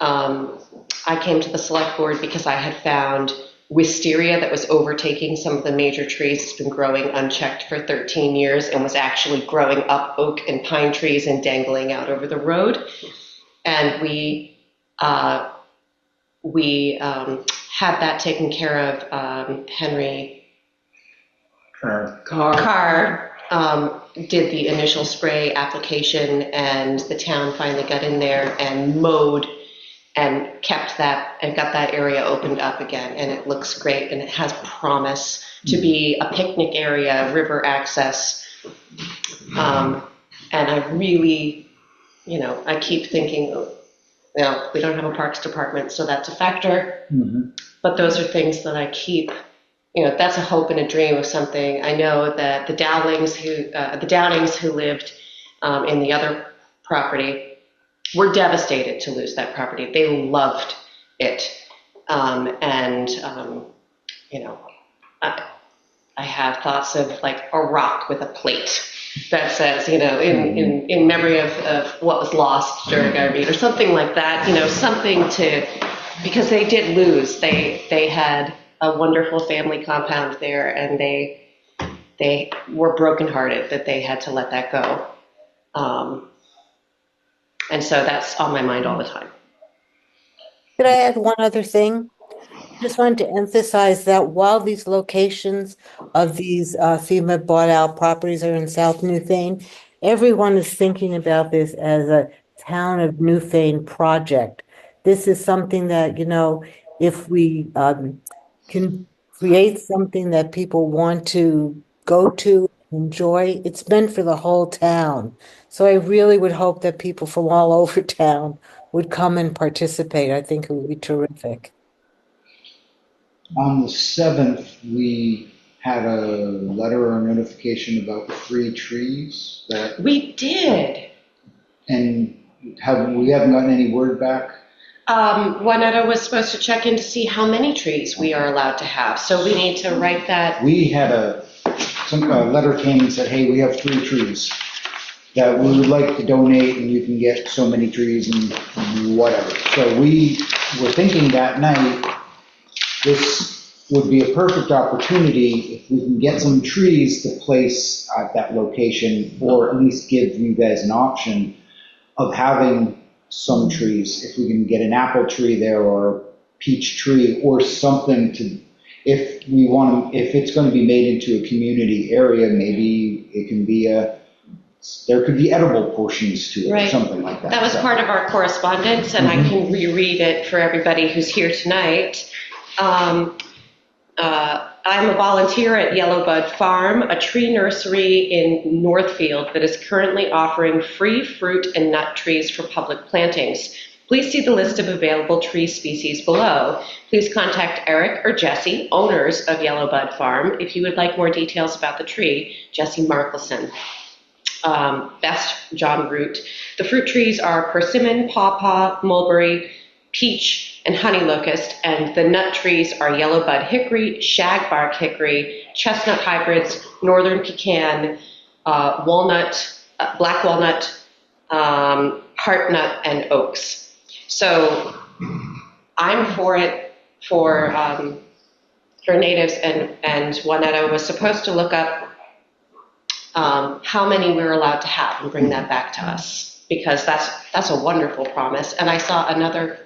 I came to the Selectboard because I had found wisteria that was overtaking some of the major trees. It's been growing unchecked for 13 years and was actually growing up oak and pine trees and dangling out over the road. And we had that taken care of. Henry Carr did the initial spray application, and the town finally got in there and mowed and kept that and got that area opened up again, and it looks great, and it has promise to be a picnic area, river access, and I really, I keep thinking, we don't have a parks department, so that's a factor, but those are things that I keep, that's a hope and a dream of something. I know that the Downings who lived in the other property were devastated to lose that property. They loved it. I I have thoughts of like a rock with a plate that says, you know, in memory of what was lost during our meet, or something like that, you know, something to, because they did lose. They had a wonderful family compound there, and they were brokenhearted that they had to let that go. And so that's on my mind all the time. Could I add one other thing? Just wanted to emphasize that while these locations of these FEMA bought out properties are in South Newfane, everyone is thinking about this as a town of Newfane project. This is something that, you know, if we can create something that people want to go to, enjoy, it's meant for the whole town. So I really would hope that people from all over town would come and participate. I think it would be terrific. On the 7th, we had a letter or notification about free trees that, We did. and we haven't gotten any word back. Juanetta was supposed to check in to see how many trees we are allowed to have, so we need to write that. We had a letter came and said, hey, we have 3 trees that we would like to donate, and you can get so many trees and whatever. So we were thinking that night, this would be a perfect opportunity if we can get some trees to place at that location, or at least give you guys an option of having some trees. If we can get an apple tree there, or a peach tree, or something to, if it's going to be made into a community area, maybe it can be there could be edible portions to it, Right. or something like that. That was part of our correspondence, and I can reread it for everybody who's here tonight. I'm a volunteer at Yellowbud Farm, a tree nursery in Northfield that is currently offering free fruit and nut trees for public plantings. Please see the list of available tree species below. Please contact Eric or Jesse, owners of Yellowbud Farm, if you would like more details about the tree. Jesse Markelson. Best John Root. The fruit trees are persimmon, pawpaw, mulberry, peach, and honey locust, and the nut trees are yellowbud hickory, shagbark hickory, chestnut hybrids, northern pecan, walnut, black walnut, heartnut, and oaks. So I'm for it for natives, and Juanetta was supposed to look up how many we were allowed to have and bring that back to us, because that's a wonderful promise. And I saw another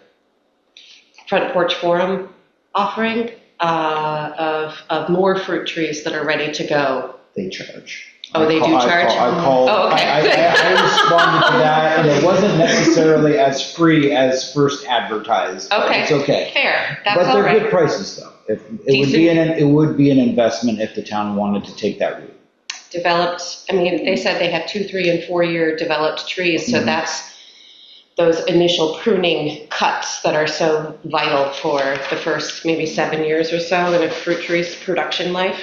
Front Porch Forum offering of more fruit trees that are ready to go. They charge. Oh, they do charge? I called. Oh, okay. I responded to that, and it wasn't necessarily as free as first advertised. But Okay. it's okay. Fair. That's But all they're right. good prices, though. It would be an investment if the town wanted to take that route. Developed, I mean, they said they have 2, 3, and 4 year developed trees, so that's those initial pruning cuts that are so vital for the first maybe 7 years or so in a fruit tree's production life.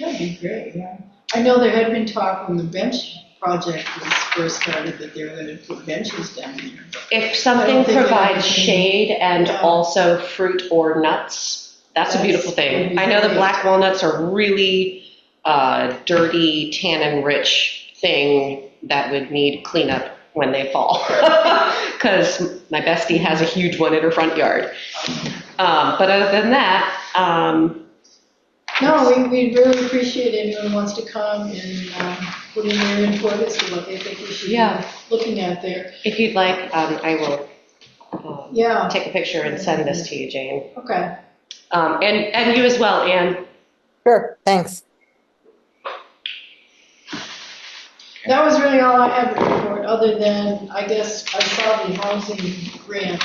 That'd be great, yeah. I know there had been talk when the bench project was first started that they were going to put benches down there. If something I don't think provides that- shade and Yeah. also fruit or nuts, that's a beautiful thing. I know the black walnuts are really dirty, tannin-rich thing that would need cleanup when they fall, because my bestie has a huge one in her front yard. But other than that, No, we really appreciate anyone who wants to come and put in their input as to what they think we should Yeah. be looking at there. if you'd like, I will Yeah, take a picture and send this to you, Jane. okay. And you as well, Anne. Sure, thanks. That was really all I had to report, other than, I guess, I saw the housing grant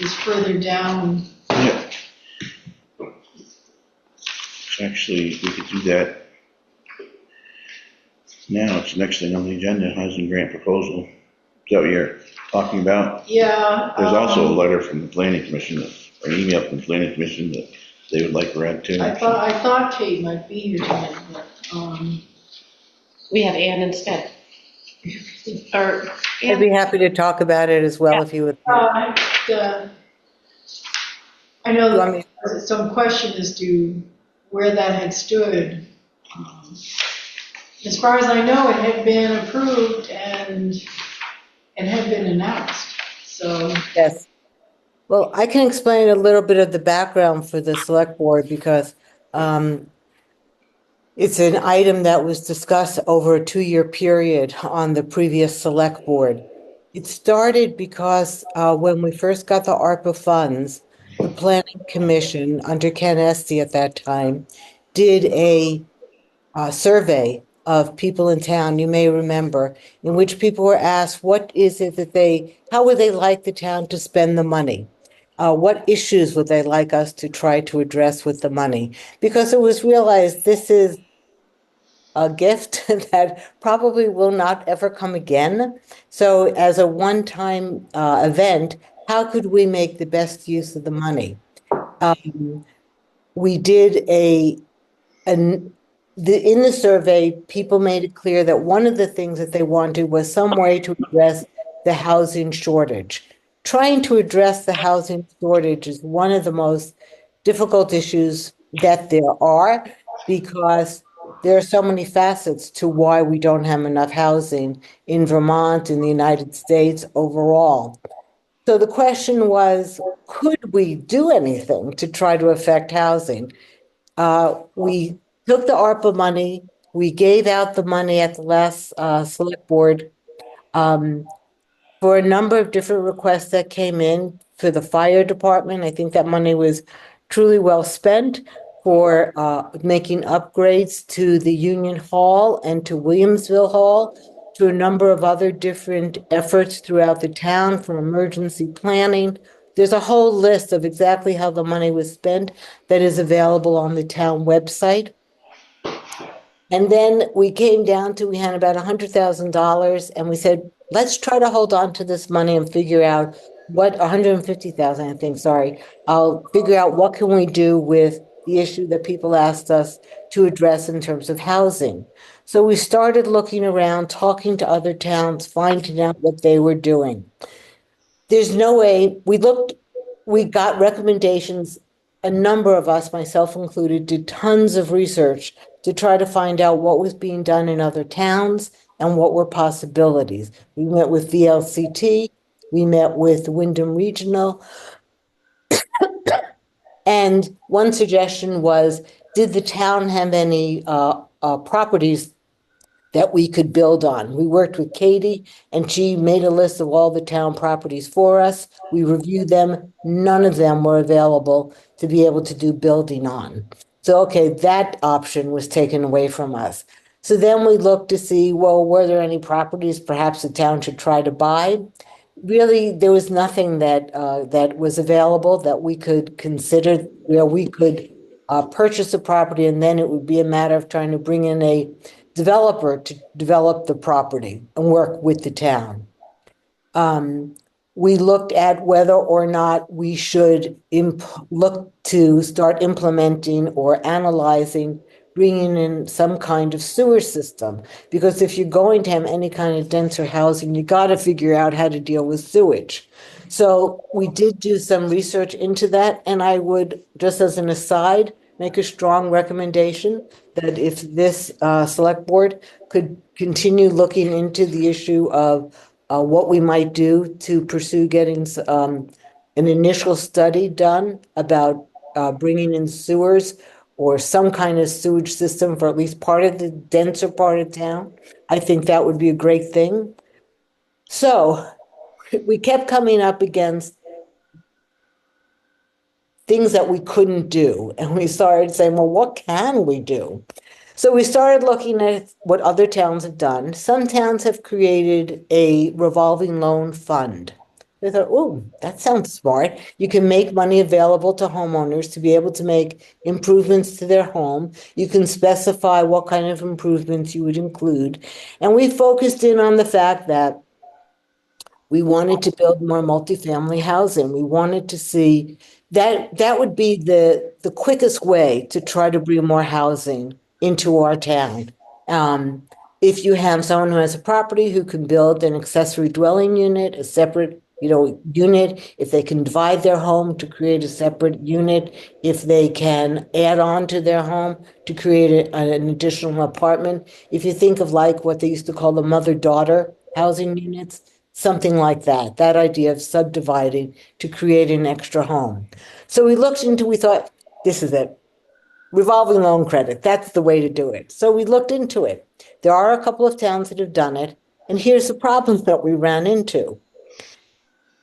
is further down. Yeah. Actually, we could do that now. It's the next thing on the agenda, housing grant proposal. Is that what you're talking about? Yeah. There's also a letter from the planning commission, or an email from the planning commission that they would like read too. I thought Kate might be here tonight, but, We have Anne instead. Or, I'd be happy to talk about it as well if you would. I know You want me- that some question as to where that had stood. As far as I know, it had been approved and it had been announced, so. Yes. Well, I can explain a little bit of the background for the select board because it's an item that was discussed over a 2-year period on the previous select board. It started because when we first got the ARPA funds, the Planning Commission under Ken Esty at that time did a survey of people in town, you may remember, in which people were asked, what is it that how would they like the town to spend the money? What issues would they like us to try to address with the money? Because it was realized this is a gift that probably will not ever come again. So as a one-time event, how could we make the best use of the money? We did in the survey, people made it clear that one of the things that they wanted was some way to address the housing shortage. Trying to address the housing shortage is one of the most difficult issues that there are because there are so many facets to why we don't have enough housing in Vermont, in the United States overall. So the question was, could we do anything to try to affect housing? We took the ARPA money, we gave out the money at the last select board for a number of different requests that came in for the fire department. I think that money was truly well spent for making upgrades to the Union Hall and to Williamsville Hall, to a number of other different efforts throughout the town for emergency planning. There's a whole list of exactly how the money was spent that is available on the town website. And then we came down to, we had about $100,000 and we said, let's try to hold on to this money and figure out what, 150,000, I think, sorry. I'll figure out what can we do with the issue that people asked us to address in terms of housing. So we started looking around, talking to other towns, finding out what they were doing. There's no way, we got recommendations. A number of us, myself included, did tons of research to try to find out what was being done in other towns and what were possibilities. We met with VLCT, we met with Wyndham Regional, and one suggestion was, did the town have any properties that we could build on? We worked with Katie and she made a list of all the town properties for us. We reviewed them. None of them were available to be able to do building on. So, okay, that option was taken away from us. So then we looked to see, well, were there any properties perhaps the town should try to buy? Really, there was nothing that that was available that we could consider where we could purchase a property, and then it would be a matter of trying to bring in a developer to develop the property and work with the town. We looked at whether or not we should look to start implementing or analyzing bringing in some kind of sewer system. Because if you're going to have any kind of denser housing, you got to figure out how to deal with sewage. So we did do some research into that, and I would, just as an aside, make a strong recommendation that if this select board could continue looking into the issue of what we might do to pursue getting an initial study done about bringing in sewers or some kind of sewage system for at least part of the denser part of town, I think that would be a great thing. So we kept coming up against things that we couldn't do. And we started saying, well, what can we do? So we started looking at what other towns have done. Some towns have created a revolving loan fund. They thought, oh, that sounds smart. You can make money available to homeowners to be able to make improvements to their home. You can specify what kind of improvements you would include. And we focused in on the fact that we wanted to build more multifamily housing. We wanted to see that would be the quickest way to try to bring more housing into our town. If you have someone who has a property who can build an accessory dwelling unit, a separate unit, if they can divide their home to create a separate unit, if they can add on to their home to create an additional apartment. If you think of like what they used to call the mother-daughter housing units, something like that, that idea of subdividing to create an extra home. So we thought, this is it. Revolving loan credit, that's the way to do it. So we looked into it. There are a couple of towns that have done it. And here's the problem that we ran into.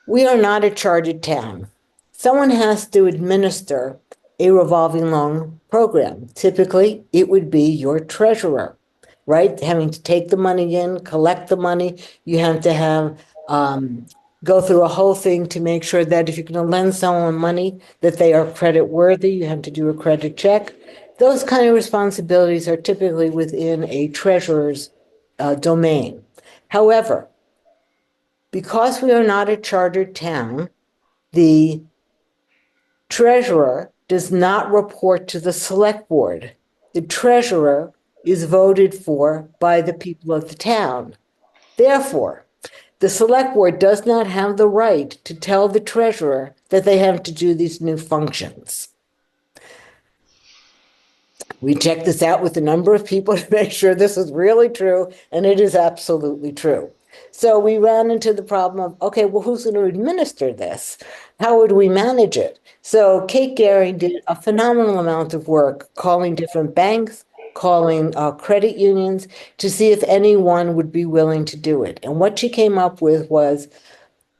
We are not a chartered town. Someone has to administer a revolving loan program. Typically, it would be your treasurer, right? Having to take the money in, collect the money. You have to have go through a whole thing to make sure that if you're going to lend someone money, that they are credit worthy. You have to do a credit check. Those kind of responsibilities are typically within a treasurer's domain. However, because we are not a chartered town, the treasurer does not report to the select board. The treasurer is voted for by the people of the town. Therefore, the select board does not have the right to tell the treasurer that they have to do these new functions. We checked this out with a number of people to make sure this is really true, and it is absolutely true. So we ran into the problem of, okay, well, who's going to administer this? How would we manage it? So Kate Gary did a phenomenal amount of work calling different banks, calling credit unions to see if anyone would be willing to do it. And what she came up with was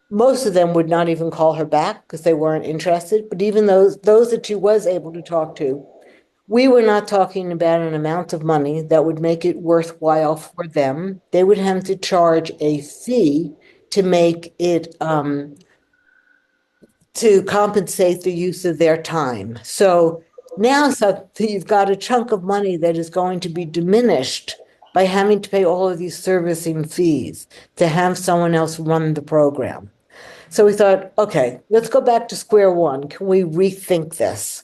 most of them would not even call her back because they weren't interested. But even those that she was able to talk to, we were not talking about an amount of money that would make it worthwhile for them. They would have to charge a fee to make it to compensate the use of their time. So now you've got a chunk of money that is going to be diminished by having to pay all of these servicing fees to have someone else run the program. So we thought, okay, let's go back to square one. Can we rethink this?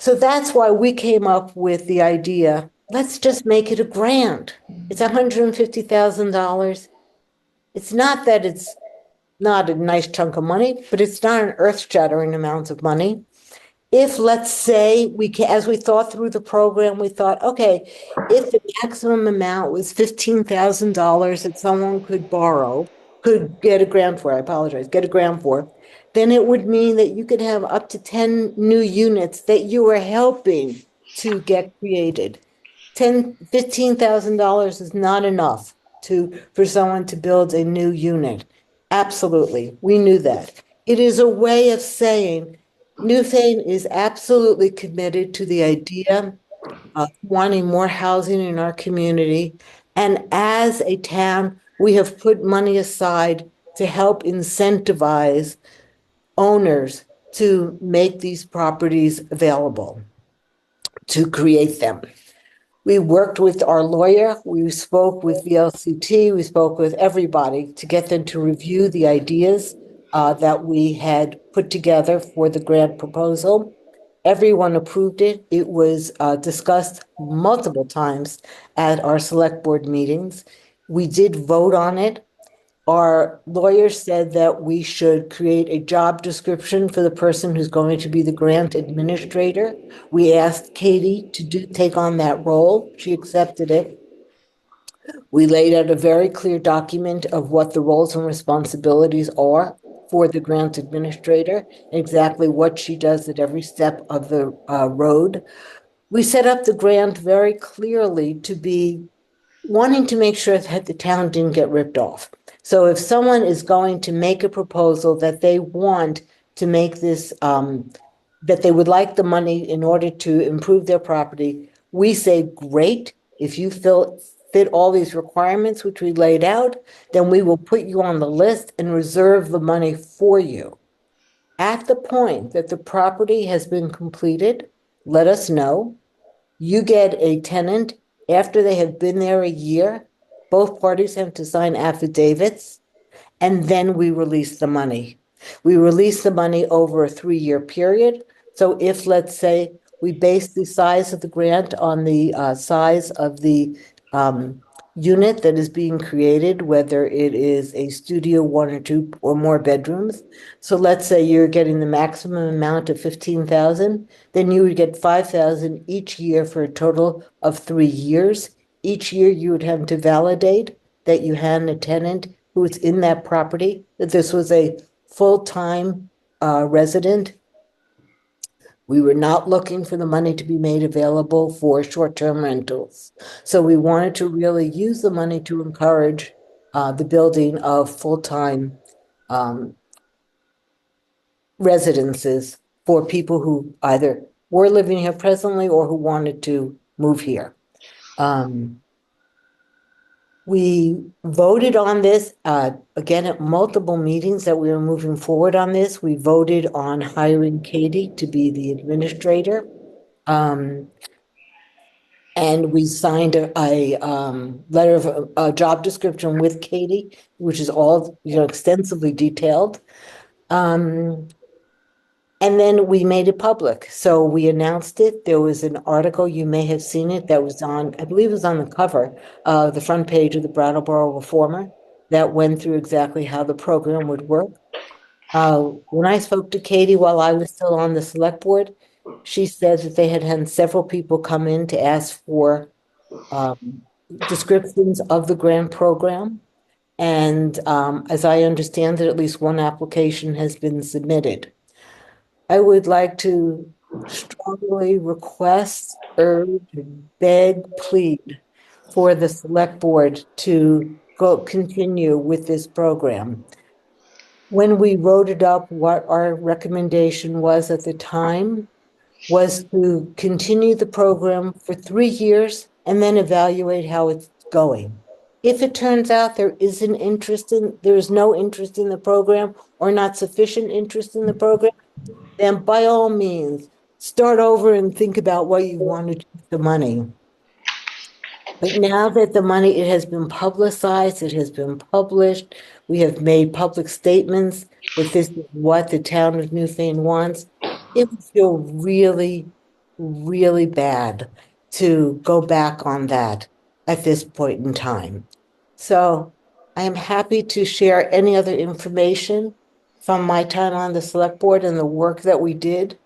So that's why we came up with the idea, let's just make it a grant. It's $150,000. It's not that it's not a nice chunk of money, but it's not an earth-shattering amount of money. If, let's say, as we thought through the program, we thought, okay, if the maximum amount was $15,000 that someone could get a grant for, then it would mean that you could have up to 10 new units that you were helping to get created. $15,000 is not enough for someone to build a new unit. Absolutely, we knew that. It is a way of saying Newfane is absolutely committed to the idea of wanting more housing in our community. And as a town, we have put money aside to help incentivize owners to make these properties available, to create them. We worked with our lawyer, we spoke with VLCT, we spoke with everybody to get them to review the ideas that we had put together for the grant proposal. Everyone approved it. It was discussed multiple times at our select board meetings. We did vote on it. Our lawyer said that we should create a job description for the person who's going to be the grant administrator. We asked Katie to take on that role. She accepted it. We laid out a very clear document of what the roles and responsibilities are for the grant administrator, exactly what she does at every step of the road. We set up the grant very clearly to be wanting to make sure that the town didn't get ripped off. So if someone is going to make a proposal that they want to make this, that they would like the money in order to improve their property, we say, great, if you fit all these requirements which we laid out, then we will put you on the list and reserve the money for you. At the point that the property has been completed, let us know. You get a tenant after they have been there a year. Both parties have to sign affidavits, and then we release the money. We release the money over a 3-year period. So if, let's say, we base the size of the grant on the size of the unit that is being created, whether it is a studio, 1 or 2 or more bedrooms. So let's say you're getting the maximum amount of 15,000, then you would get 5,000 each year for a total of 3 years. Each year you would have to validate that you had a tenant who was in that property, that this was a full-time resident. We were not looking for the money to be made available for short-term rentals. So we wanted to really use the money to encourage the building of full-time residences for people who either were living here presently or who wanted to move here. We voted on this, again, at multiple meetings that we were moving forward on this. We voted on hiring Katie to be the administrator. And we signed a letter of a job description with Katie, which is all, extensively detailed. And then we made it public. So we announced it. There was an article, you may have seen it, that was on, I believe it was on the cover of the front page of the Brattleboro Reformer, that went through exactly how the program would work. When I spoke to Katie while I was still on the select board, she said that they had several people come in to ask for descriptions of the grant program. And as I understand it, at least one application has been submitted. I would like to strongly request, urge, beg, plead for the select board to continue with this program. When we wrote it up, what our recommendation was at the time was to continue the program for 3 years and then evaluate how it's going. If it turns out there is no interest in the program or not sufficient interest in the program, then by all means, start over and think about what you want to do with the money. But now that the money, it has been publicized, it has been published, we have made public statements that this is what the town of Newfane wants, it would feel really, really bad to go back on that at this point in time. So I am happy to share any other information from my time on the select board and the work that we did.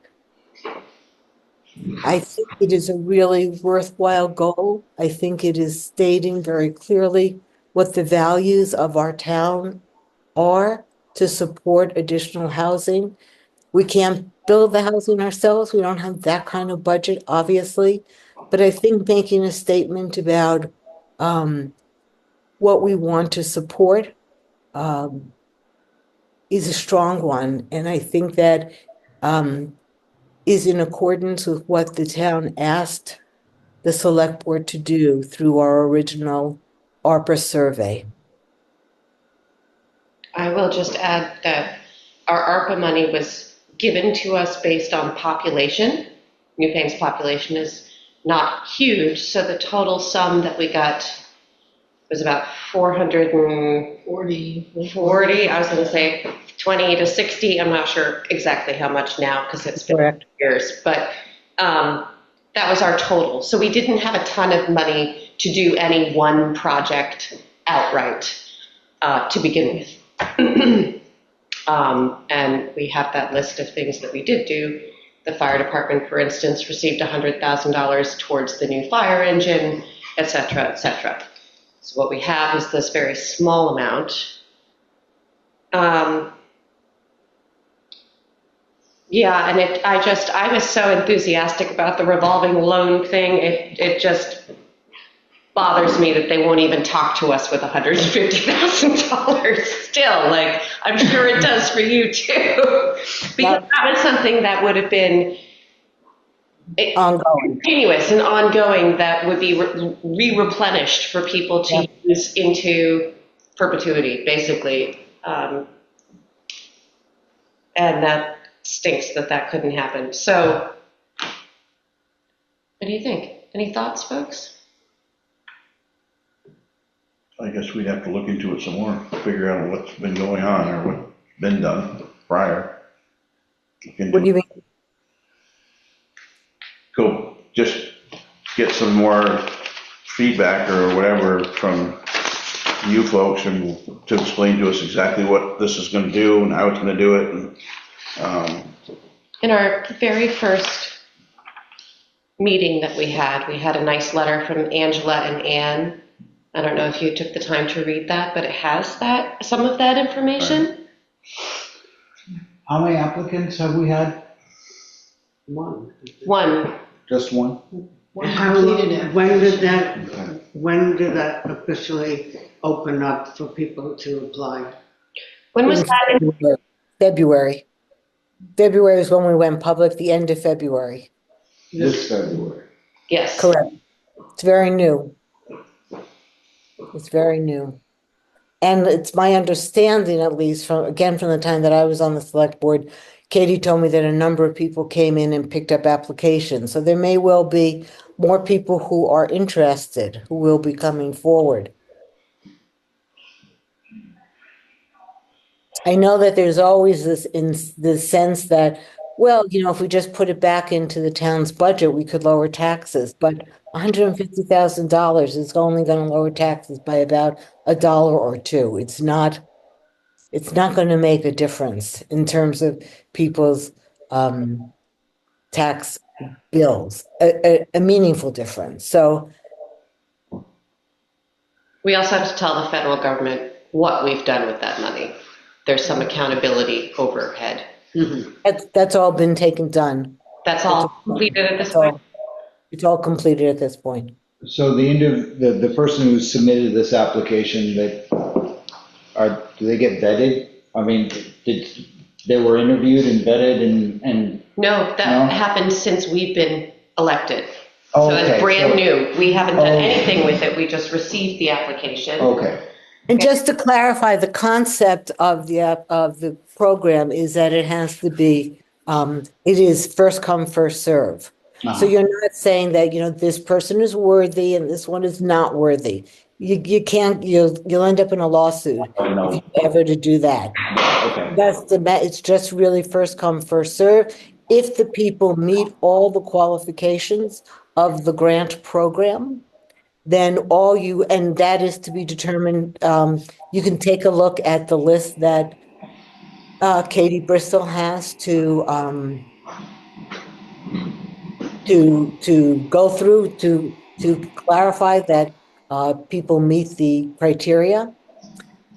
I think it is a really worthwhile goal. I think it is stating very clearly what the values of our town are to support additional housing. We can't build the housing ourselves. We don't have that kind of budget, obviously. But I think making a statement about what we want to support is a strong one. And I think that is in accordance with what the town asked the select board to do through our original ARPA survey. I will just add that our ARPA money was given to us based on population. Newfane's population is not huge, so the total sum that we got was about 440. I was going to say 20 to 60. I'm not sure exactly how much now because it's been years, but that was our total. So we didn't have a ton of money to do any one project outright to begin with. And we have that list of things that we did do. The fire department, for instance, received $100,000 towards the new fire engine, et cetera, et cetera. So what we have is this very small amount. Yeah, and I was so enthusiastic about the revolving loan thing. It just bothers me that they won't even talk to us with $150,000 still. Like, I'm sure it does for you too. Because that was something that would have been ongoing, continuous and ongoing, that would be replenished for people to use into perpetuity, basically. And that stinks that couldn't happen. So, what do you think? Any thoughts, folks? I guess we'd have to look into it some more, figure out what's been going on or what's been done prior. What do you mean? Go just get some more feedback or whatever from you folks and to explain to us exactly what this is gonna do and how it's gonna do it. And In our very first meeting that we had a nice letter from Angela and Anne. I don't know if you took the time to read that, but it has that, some of that information. How many applicants have we had? One. One, Just one? How long, when did that officially open up for people to apply? when was that? February. February is when we went public, the end of February. This February. Yes. Correct. It's very new. It's very new. And it's my understanding, at least from the time that I was on the select board, Katie told me that a number of people came in and picked up applications. So there may well be more people who are interested, who will be coming forward. I know that there's always this sense that, well, if we just put it back into the town's budget, we could lower taxes, but $150,000 is only going to lower taxes by about $1 or $2. It's not going to make a difference in terms of people's tax bills, a meaningful difference. So We also have to tell the federal government what we've done with that money. There's some accountability overhead. that's all been done. That's all completed at this point? It's all completed at this point. So the person who submitted this application, do they get vetted? I mean, they were interviewed and vetted and No, that happened since we've been elected. Oh, So okay, it's brand new. We haven't done Okay. anything with it. We just received the application. Okay. And just to clarify, the concept of the program is that it has to be, it is first come, first serve. So you're not saying that, this person is worthy and this one is not worthy. You can't, you'll end up in a lawsuit if you ever to do that. Okay. It's just really first come, first serve. If the people meet all the qualifications of the grant program, then and that is to be determined. You can take a look at the list that Katie Bristol has to go through to clarify that people meet the criteria.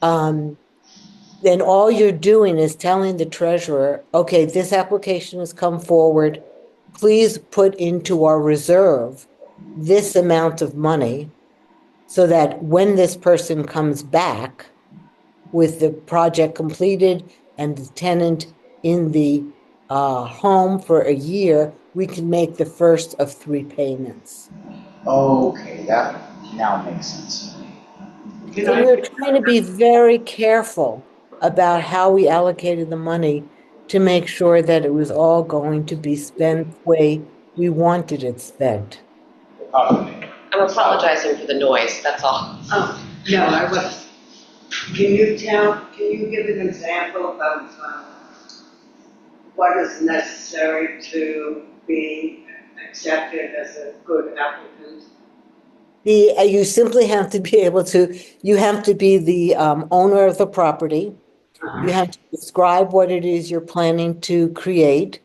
Then all you're doing is telling the treasurer, okay, this application has come forward. Please put into our reserve this amount of money so that when this person comes back with the project completed and the tenant in the home for a year, we can make the first of 3 payments. Okay, that now makes sense. So we were trying to be very careful about how we allocated the money to make sure that it was all going to be spent the way we wanted it spent. I'm apologizing for the noise, that's all. Oh, no, I was, can you give an example of what is necessary to be accepted as a good applicant? You simply have to be able to, you have to be the owner of the property. You have to describe what it is you're planning to create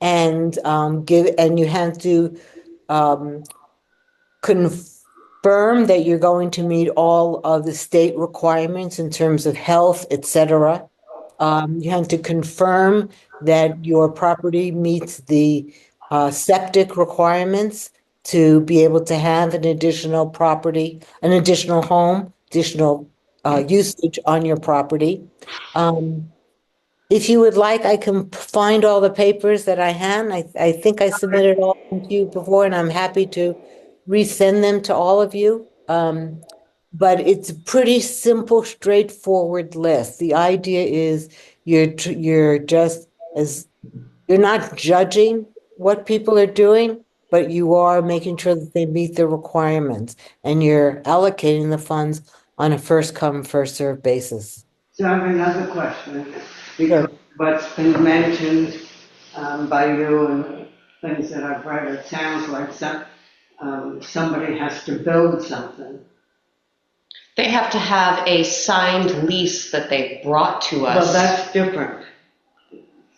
and you have to confirm that you're going to meet all of the state requirements in terms of health, etc. You have to confirm that your property meets the septic requirements to be able to have an additional property, an additional home, additional usage on your property. If you would like, I can find all the papers that I had. I think I submitted all to you before, and I'm happy to resend them to all of you. But it's a pretty simple, straightforward list. The idea is you're not judging what people are doing, but you are making sure that they meet the requirements, and you're allocating the funds on a first come, first served basis. So I have another question, because what's been mentioned by you and things that I've read, it sounds like somebody has to build something. They have to have a signed lease that they brought to us. Well, that's different.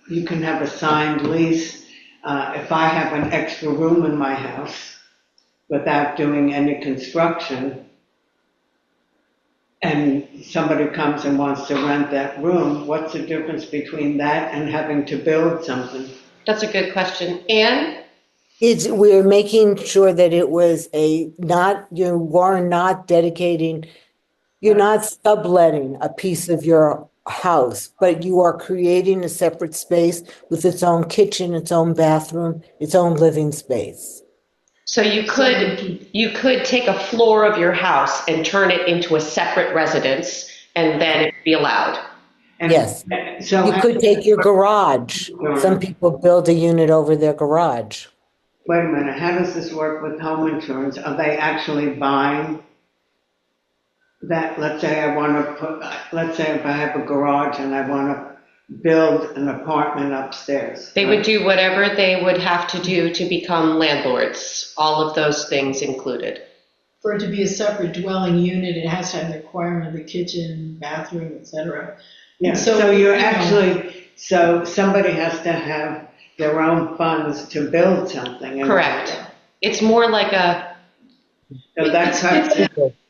You can have a signed lease. If I have an extra room in my house without doing any construction, and somebody comes and wants to rent that room, what's the difference between that and having to build something? That's a good question. Anne? We're making sure that it was you are not dedicating, you're not subletting a piece of your house, but you are creating a separate space with its own kitchen, its own bathroom, its own living space. So you could take a floor of your house and turn it into a separate residence, and then it'd be allowed. Yes. So You could take your garage. Some people build a unit over their garage. wait a minute, how does this work with home insurance? Are they actually buying that? Let's say if I have a garage and I want to build an apartment upstairs. They would do whatever they would have to do to become landlords, all of those things included. For it to be a separate dwelling unit, it has to have the requirement of the kitchen, bathroom, etc. Yeah, so somebody has to have their own funds to build something. Correct. It's more like It's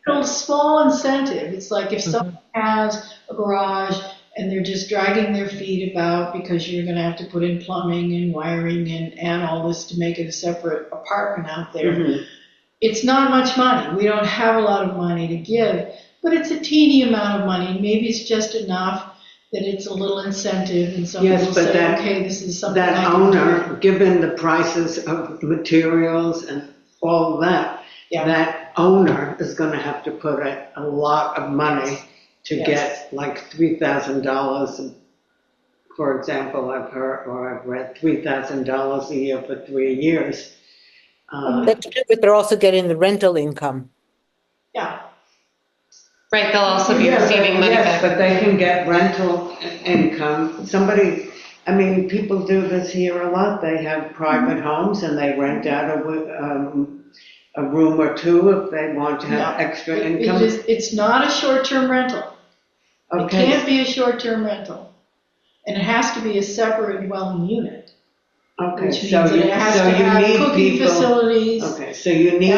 a small incentive. It's like if someone has a garage and they're just dragging their feet about because you're going to have to put in plumbing and wiring and all this to make it a separate apartment out there. Mm-hmm. It's not much money. We don't have a lot of money to give, but it's a teeny amount of money. Maybe it's just enough that it's a little incentive and someone will say, okay, this is something that I can do. owner, given the prices of materials and all of that, that owner is going to have to put a lot of money to get like $3,000, for example, I've heard or I've read $3,000 a year for 3 years. But they're also getting the rental income. Yeah. Right, they'll also be receiving money back. Yes, but they can get rental income. People do this here a lot. They have private homes and they rent out a room or two if they want to have extra income. It's not a short-term rental. Okay. It can't be a short-term rental. And it has to be a separate dwelling unit. Okay, Which means that it has to have cooking facilities. Okay, so you need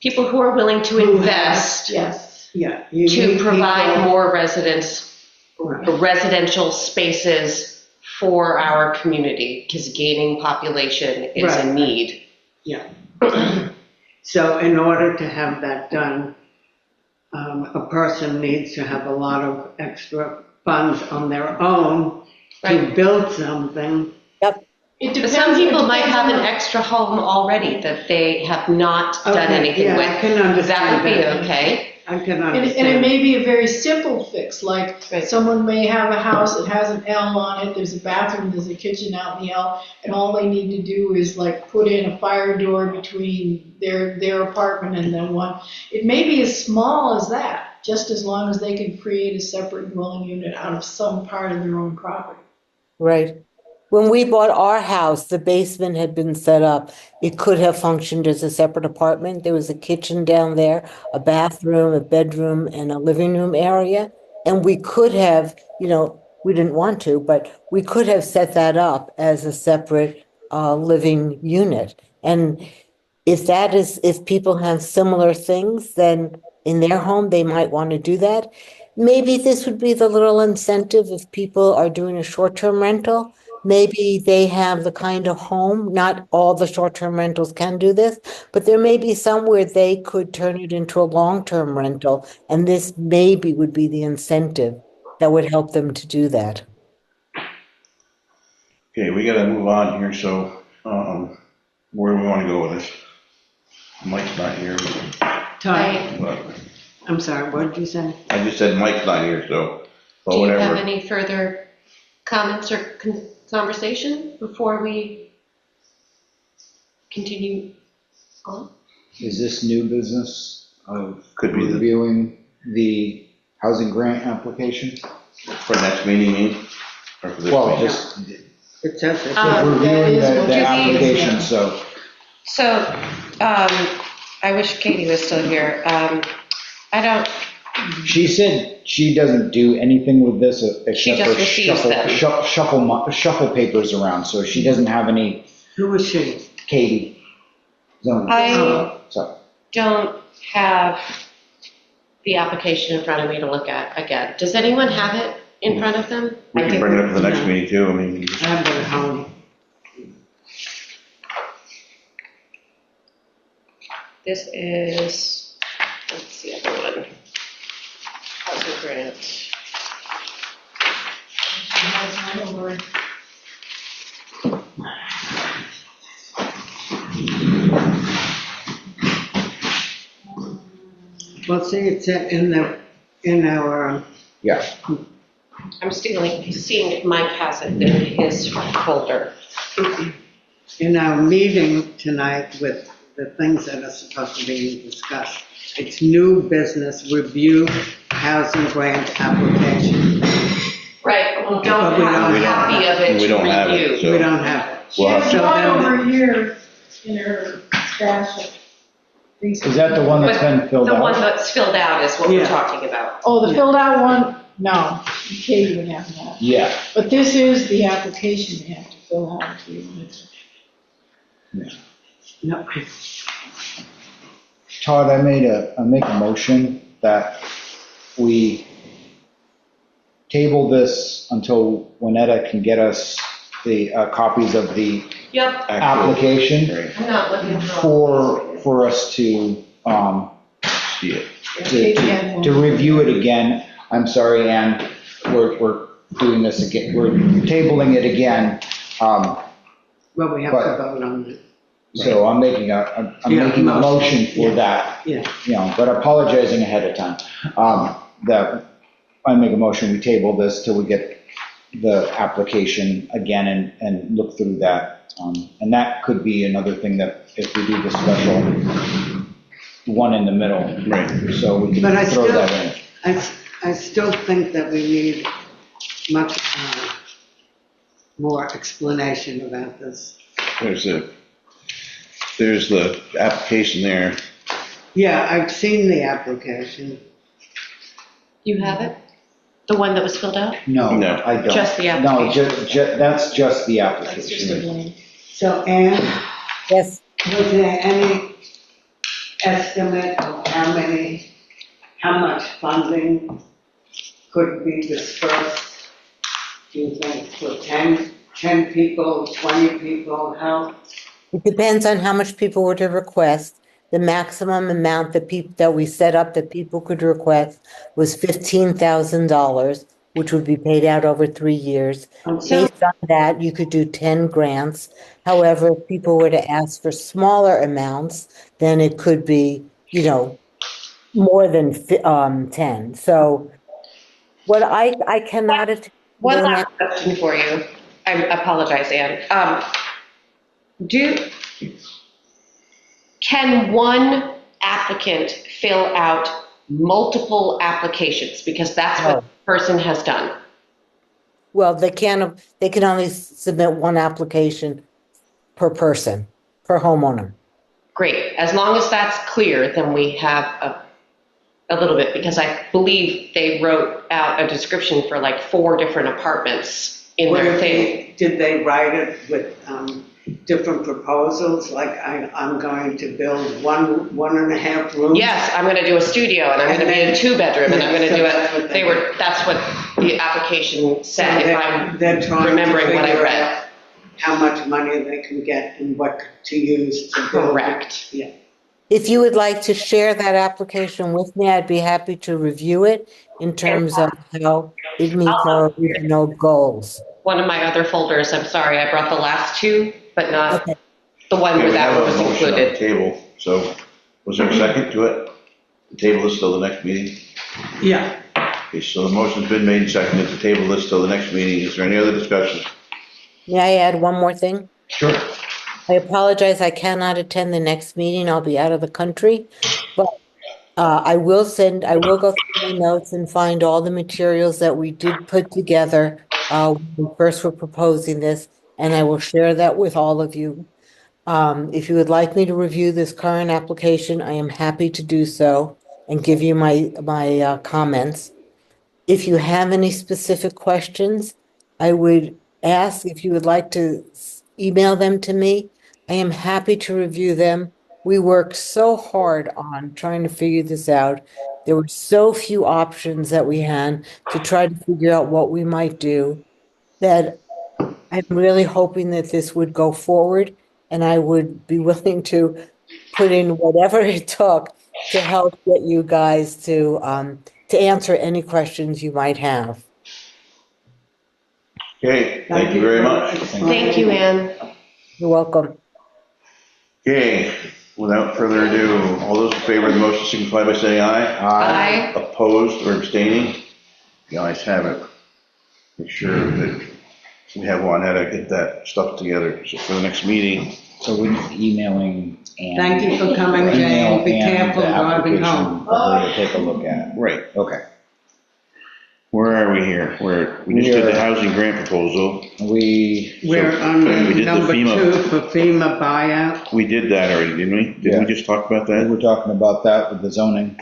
people who are willing to invest you provide more residential spaces for our community, because gaining population is a need. Yeah. So in order to have that done, a person needs to have a lot of extra funds on their own to build something. But some people might have an extra home already that they have not done anything with. I can understand that would be that. Okay. I can understand. And it may be a very simple fix, like someone may have a house that has an L on it, there's a bathroom, there's a kitchen out in the L, and all they need to do is like put in a fire door between their apartment and then one. It may be as small as that, just as long as they can create a separate dwelling unit out of some part of their own property. Right. When we bought our house, the basement had been set up. It could have functioned as a separate apartment. There was a kitchen down there, a bathroom, a bedroom, and a living room area. And we could have, we didn't want to, but we could have set that up as a separate living unit. And if people have similar things, then in their home, they might want to do that. Maybe this would be the little incentive if people are doing a short-term rental. Maybe they have the kind of home, not all the short-term rentals can do this, but there may be some where they could turn it into a long-term rental, and this maybe would be the incentive that would help them to do that. Okay, we gotta move on here, so, where do we wanna go with this? Mike's not here. But I'm sorry, what did you say? I just said Mike's not here, so, Do you whatever. have any further comments or conversation before we continue on? Is this new business of Could be reviewing the housing grant application? For next meeting, you mean? Or for this Well, meeting? just It says it. reviewing that is the what- application, so. So I wish Katie was still here. I don't, She said she doesn't do anything with this except just for receives them. shuffle papers around, so she doesn't have any. Who was she? Katie. Zoning. I So, don't have the application in front of me to look at again. Does anyone have it in front of them? We can bring it up for the next meeting too, I mean. I have it at home. This is, what's the other one? Housing grant. Well, see, it's in our, yeah. I'm seeing if Mike has it in his folder. in our meeting tonight with the things that are supposed to be discussed. It's new business review housing grant application. Right, we But don't we have don't a have copy of it We to don't have it, review. so. We don't have it. We'll have She to- has one over here in her stash of things. Is that the one that's been filled The one out? that's filled out is what we're Yeah. talking about. Oh, the filled out one? No, Katie would have that. Yeah. But this is the application they have to fill out if you want to. No, Todd, I make a motion that we table this until Winetta can get us the copies of the Yep, application Right, I'm not looking for. for us to, see it. to review it again. I'm sorry, Ann, we're doing this again, we're tabling it again. well, we have to But- vote on it. So I'm making Yeah, a motion for yeah. that. Yeah. You know, but apologizing ahead of time. That I make a motion, we table this till we get the application again and look through that. And that could be another thing that if we do the special one in the middle. Right. So we But I can throw still- that in. I still think that we need much more explanation about this. There's the application there. Yeah, I've seen the application. You have it? The one that was filled out? No, No. I don't. Just the No, application. that's just the That's just a application. blank. So Ann, Yes, was there any estimate of how much funding could be dispersed? Do you think for 10 people, 20 people, how? it depends on how much people were to request. The maximum amount that we set up that people could request was $15,000, which would be paid out over 3 years. Based on that, you could do 10 grants. However, if people were to ask for smaller amounts, then it could be, more than 10. So what I cannot attend One the last question for you. I apologize, Ann. Can one applicant fill out multiple applications? Because that's what the person has done. Well, they can only submit one application per person, per homeowner. Great. As long as that's clear, then we have a little bit, because I believe they wrote out a description for like 4 different apartments in their thing. Did they write it with different proposals? Like I'm going to build one and a half rooms? Yes, I'm going to do a studio, and I'm going to be in a 2-bedroom, and I'm going to do it. That's what the application said, if I'm They're trying to remembering what I figure read. out how much money they can get and what to use to build. Correct. Yeah. If you would like to share that application with me, I'd be happy to review it in terms of how it meets our original goals. One of my other folders, I'm sorry, I brought the last 2, but not Okay. the one Okay, where we that have one a was motion on the included. table, so was there a second to it? The table this till the next meeting? Yeah. Okay, so the motion's been made and seconded to table this till the next meeting. Is there any other discussion? May I add one more thing? Sure. I apologize, I cannot attend the next meeting. I'll be out of the country. But I will go through my notes and find all the materials that we did put together when we first were proposing this, and I will share that with all of you. If you would like me to review this current application, I am happy to do so and give you my comments. If you have any specific questions, I would ask if you would like to email them to me. I am happy to review them. We worked so hard on trying to figure this out. There were so few options that we had to try to figure out what we might do that I'm really hoping that this would go forward, and I would be willing to put in whatever it took to help get you guys to answer any questions you might have. Okay, thank you very much. Thank you, Anne. You're welcome. Okay, without further ado, all those in favor of the motion signify by saying aye. Aye. Opposed or abstaining? The ayes have it. Make sure that we have Juanetta get that stuff together so for the next meeting. So we're emailing and. Thank you for coming, Jane. Be careful driving home. For her to take a look at. Right. Okay. Where are we here? We just did the housing grant proposal. We're on we did the number FEMA. 2 for FEMA buyout. We did that already, didn't we? Didn't we just talk about We that? were talking about that with the zoning,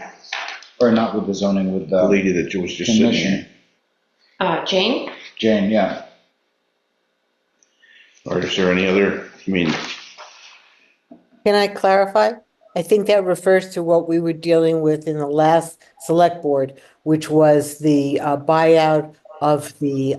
or not with the zoning, with The the lady that was just sitting commission. here. Jane? Jane, yeah. Or is there any other, Can I clarify? I think that refers to what we were dealing with in the last select board, which was the buyout of the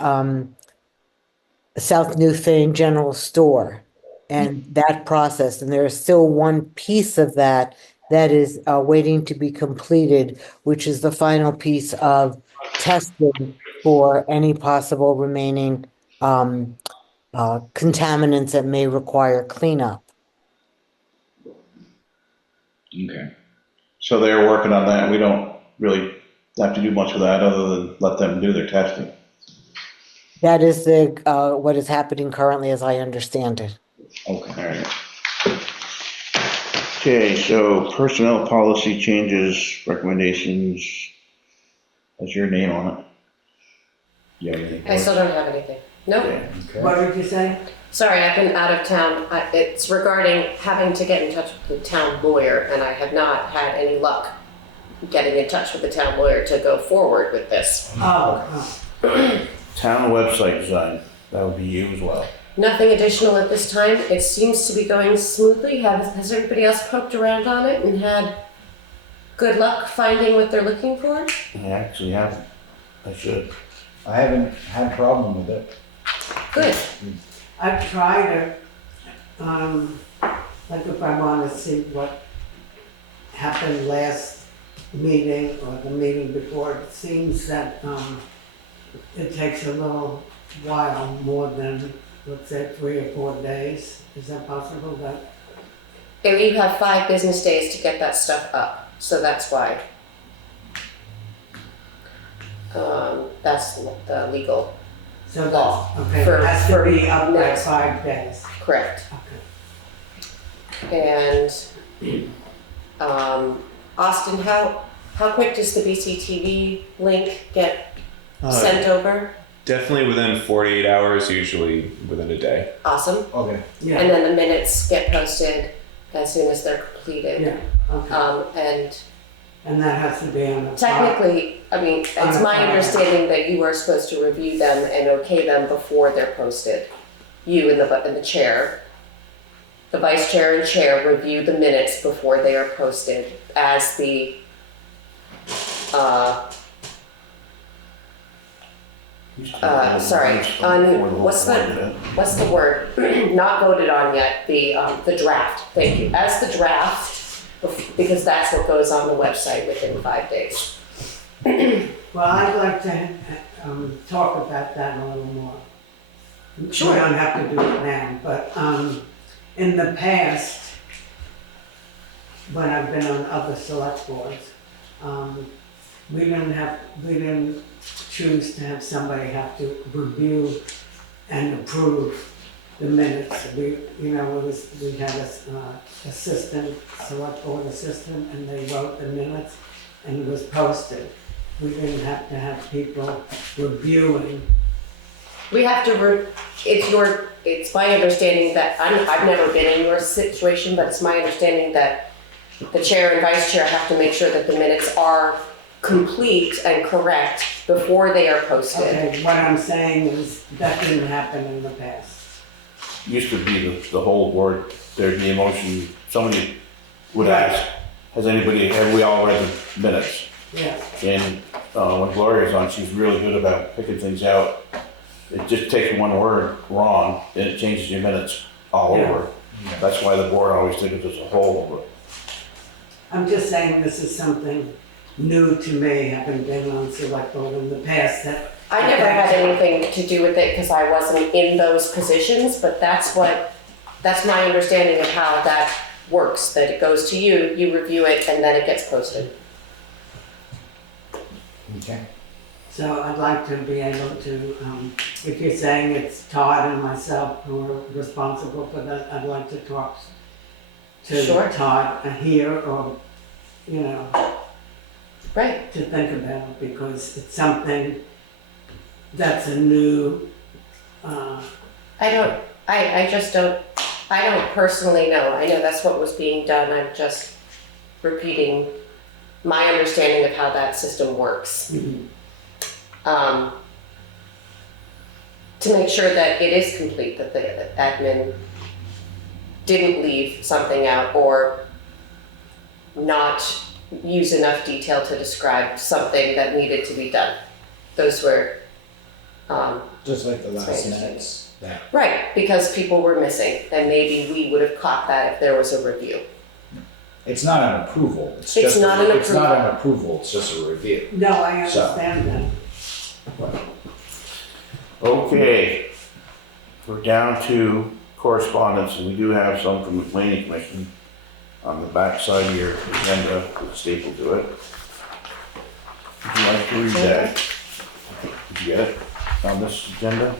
South Newfane General Store and that process. And there is still one piece of that that is waiting to be completed, which is the final piece of testing for any possible remaining contaminants that may require cleanup. Okay. so they're working on that. We don't really have to do much with that other than let them do their testing. That is what is happening currently, as I understand it. Okay. All right. Okay, so personnel policy changes, recommendations. Has your name on it? You have anything? I still don't have anything. Nope. Okay. What did you say? Sorry, I've been out of town. It's regarding having to get in touch with the town lawyer, and I have not had any luck getting in touch with the town lawyer to go forward with this. Oh. Town website design, that would be you as well. Nothing additional at this time. It seems to be going smoothly. Has everybody else poked around on it and had good luck finding what they're looking for? I actually haven't. I should. I haven't had a problem with it. Good. I've tried it, like if I want to see what happened last meeting or the meeting before, it seems that it takes a little while, more than, let's say, 3 or 4 days. Is that possible? And you have 5 business days to get that stuff up, so that's why. That's the legal So law. that's, okay, For- it has to be up by next- 5 days. Correct. Okay. And Austin, how quick does the BCTV link get sent over? Definitely within 48 hours, usually within a day. Awesome. Okay. Yeah, And then the minutes get posted as soon as they're completed. yeah, okay. And And that has to be on the. technically, I mean, it's my understanding that you are supposed to review them and okay them before they're posted. You and the chair. The vice chair and chair review the minutes before they are posted as the, what's the word? Not voted on yet, the draft, thank you. As the draft, because that's what goes on the website within 5 days. Well, I'd like to talk about that a little more. Sure. We don't have to do it now, but in the past, when I've been on other select boards, we didn't choose to have somebody have to review and approve the minutes. We had a assistant, select board assistant, and they wrote the minutes and it was posted. We didn't have to have people reviewing We have to, it's my understanding that, I've never been in your situation, but it's my understanding that the chair and vice chair have to make sure that the minutes are complete and correct before they are posted. Okay, what I'm saying is that didn't happen in the past. Used to be the whole board, there'd be a motion, somebody would ask, have we all read the minutes? Yeah. And when Gloria's on, she's really good about picking things out. It just takes one word wrong and it changes your minutes all Yeah. over. That's why the board always thinks it's a whole. I'm just saying this is something new to me, having been on Selectboard in the past, that I never had anything to do with it because I wasn't in those positions, but that's my understanding of how that works, that it goes to you, you review it, and then it gets posted. Okay. So I'd like to be able to, if you're saying it's Todd and myself who are responsible for that, I'd like to talk to Sure. Todd here or, Right. to think about, because it's something that's a new, I don't personally know. I know that's what was being done. I'm just repeating my understanding of how that system works. To make sure that it is complete, that the admin didn't leave something out or not use enough detail to describe something that needed to be done. Those were, Just like the last Right. minutes. That. right, because people were missing and maybe we would have caught that if there was a review. It's not an approval. It's just not an It's not an approval. It's just a review. no, I understand that. Okay, we're down to correspondence, and we do have some from the planning commission on the back side of your agenda, stapled to it. Would you like to read that? Did you get it on this agenda?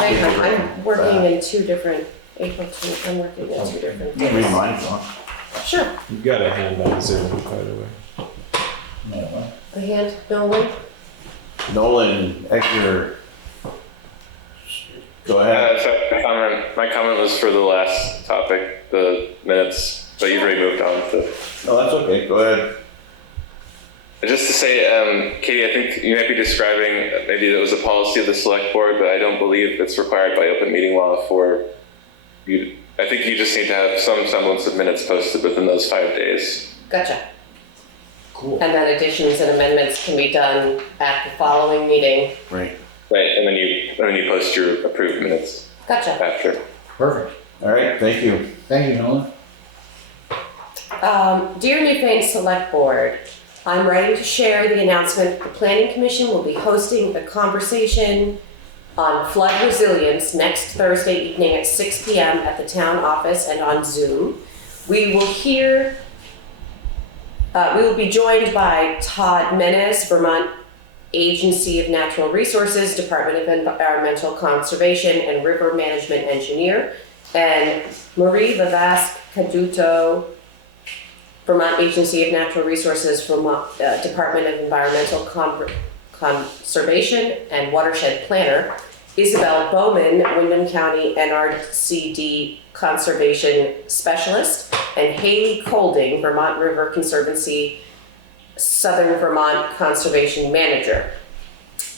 I'm working in two different, I'm working in two different You can read days. mine if you want. Sure. You've got a hand on Zoom, by the way. No. A hand, Nolan? Nolan, Edgar. Go ahead. So my comment was for the last topic, the minutes, but you've already moved on to. No, that's okay, go ahead. Just to say, Katie, I think you might be describing maybe it was a policy of the select board, but I don't believe it's required by open meeting law for you. I think you just need to have some semblance of minutes posted within those 5 days. Gotcha. Cool. And then additions and amendments can be done at the following meeting. Right. Right, and then you post your approved minutes Gotcha. after. Perfect. All right, thank you. Thank you, Nolan. Dear Newfane Select Board, I'm ready to share the announcement the Planning Commission will be hosting a conversation on flood resilience next Thursday evening at 6 p.m. at the town office and on Zoom. We will be joined by Todd Menes, Vermont Agency of Natural Resources, Department of Environmental Conservation and River Management Engineer, and Marie Vavask Caduto, Vermont Agency of Natural Resources, Vermont Department of Environmental Conservation and Watershed Planner, Isabel Bowman, Windham County NRCD Conservation Specialist, and Haley Colding, Vermont River Conservancy Southern Vermont Conservation Manager.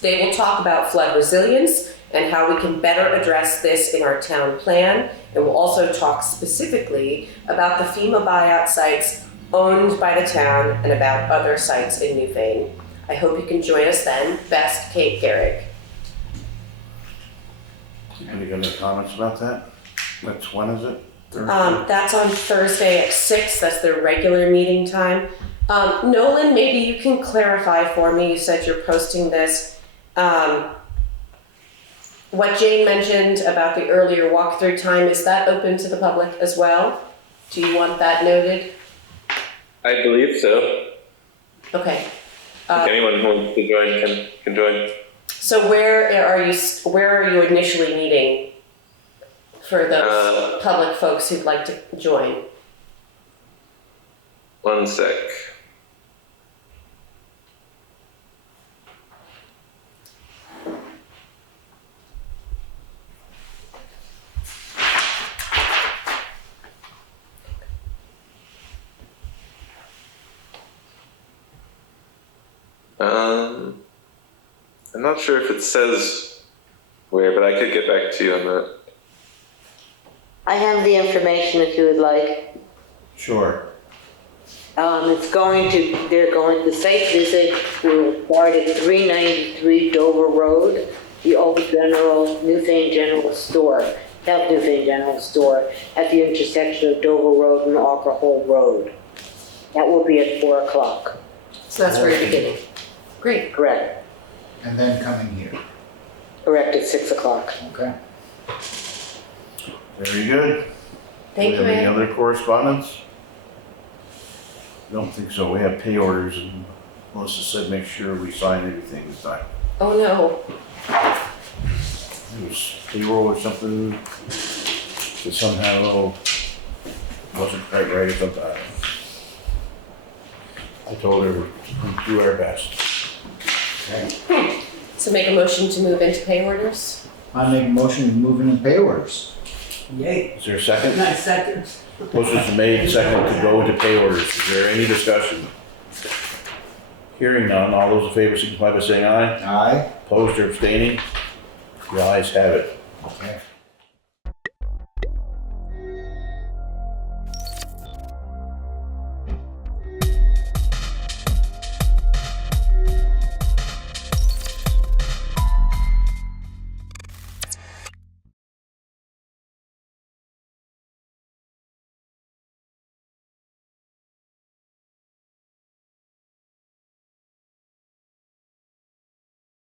They will talk about flood resilience and how we can better address this in our town plan, and we'll also talk specifically about the FEMA buyout sites owned by the town and about other sites in Newfane. I hope you can join us then. Best, Kate Garrick. Any other comments about that? That's when is it? Thursday? That's on Thursday at 6. That's their regular meeting time. Nolan, maybe you can clarify for me. You said you're posting this. What Jane mentioned about the earlier walkthrough time, is that open to the public as well? Do you want that noted? I believe so. Okay. If anyone who wants to join can join. So where are you initially meeting for those public folks who'd like to join? One sec. I'm not sure if it says where, but I could get back to you on that. I have the information if you would like. Sure. The site visit will start at 393 Dover Road, the old Newfane General Store, Health Newfane General Store, at the intersection of Dover Road and Walker Hole Road. That will be at 4 o'clock. So that's where you're beginning. Great. Correct. And then coming here, Correct, at 6 o'clock. okay? Very good. Thank Do you, we have any Ed. other correspondence? Don't think so. We have pay orders and Melissa said make sure we sign everything this time. Oh, no. It was payroll or something that somehow wasn't quite right or something. I told her we'd do our best. So make a motion to move into pay orders? I make a motion to move into pay orders. Yay. Is there a second? Nice second. Motion's made, second to go into pay orders. Is there any discussion? Hearing none, all those in favor signify by saying aye. Aye. Opposed or abstaining? The ayes have it. Okay.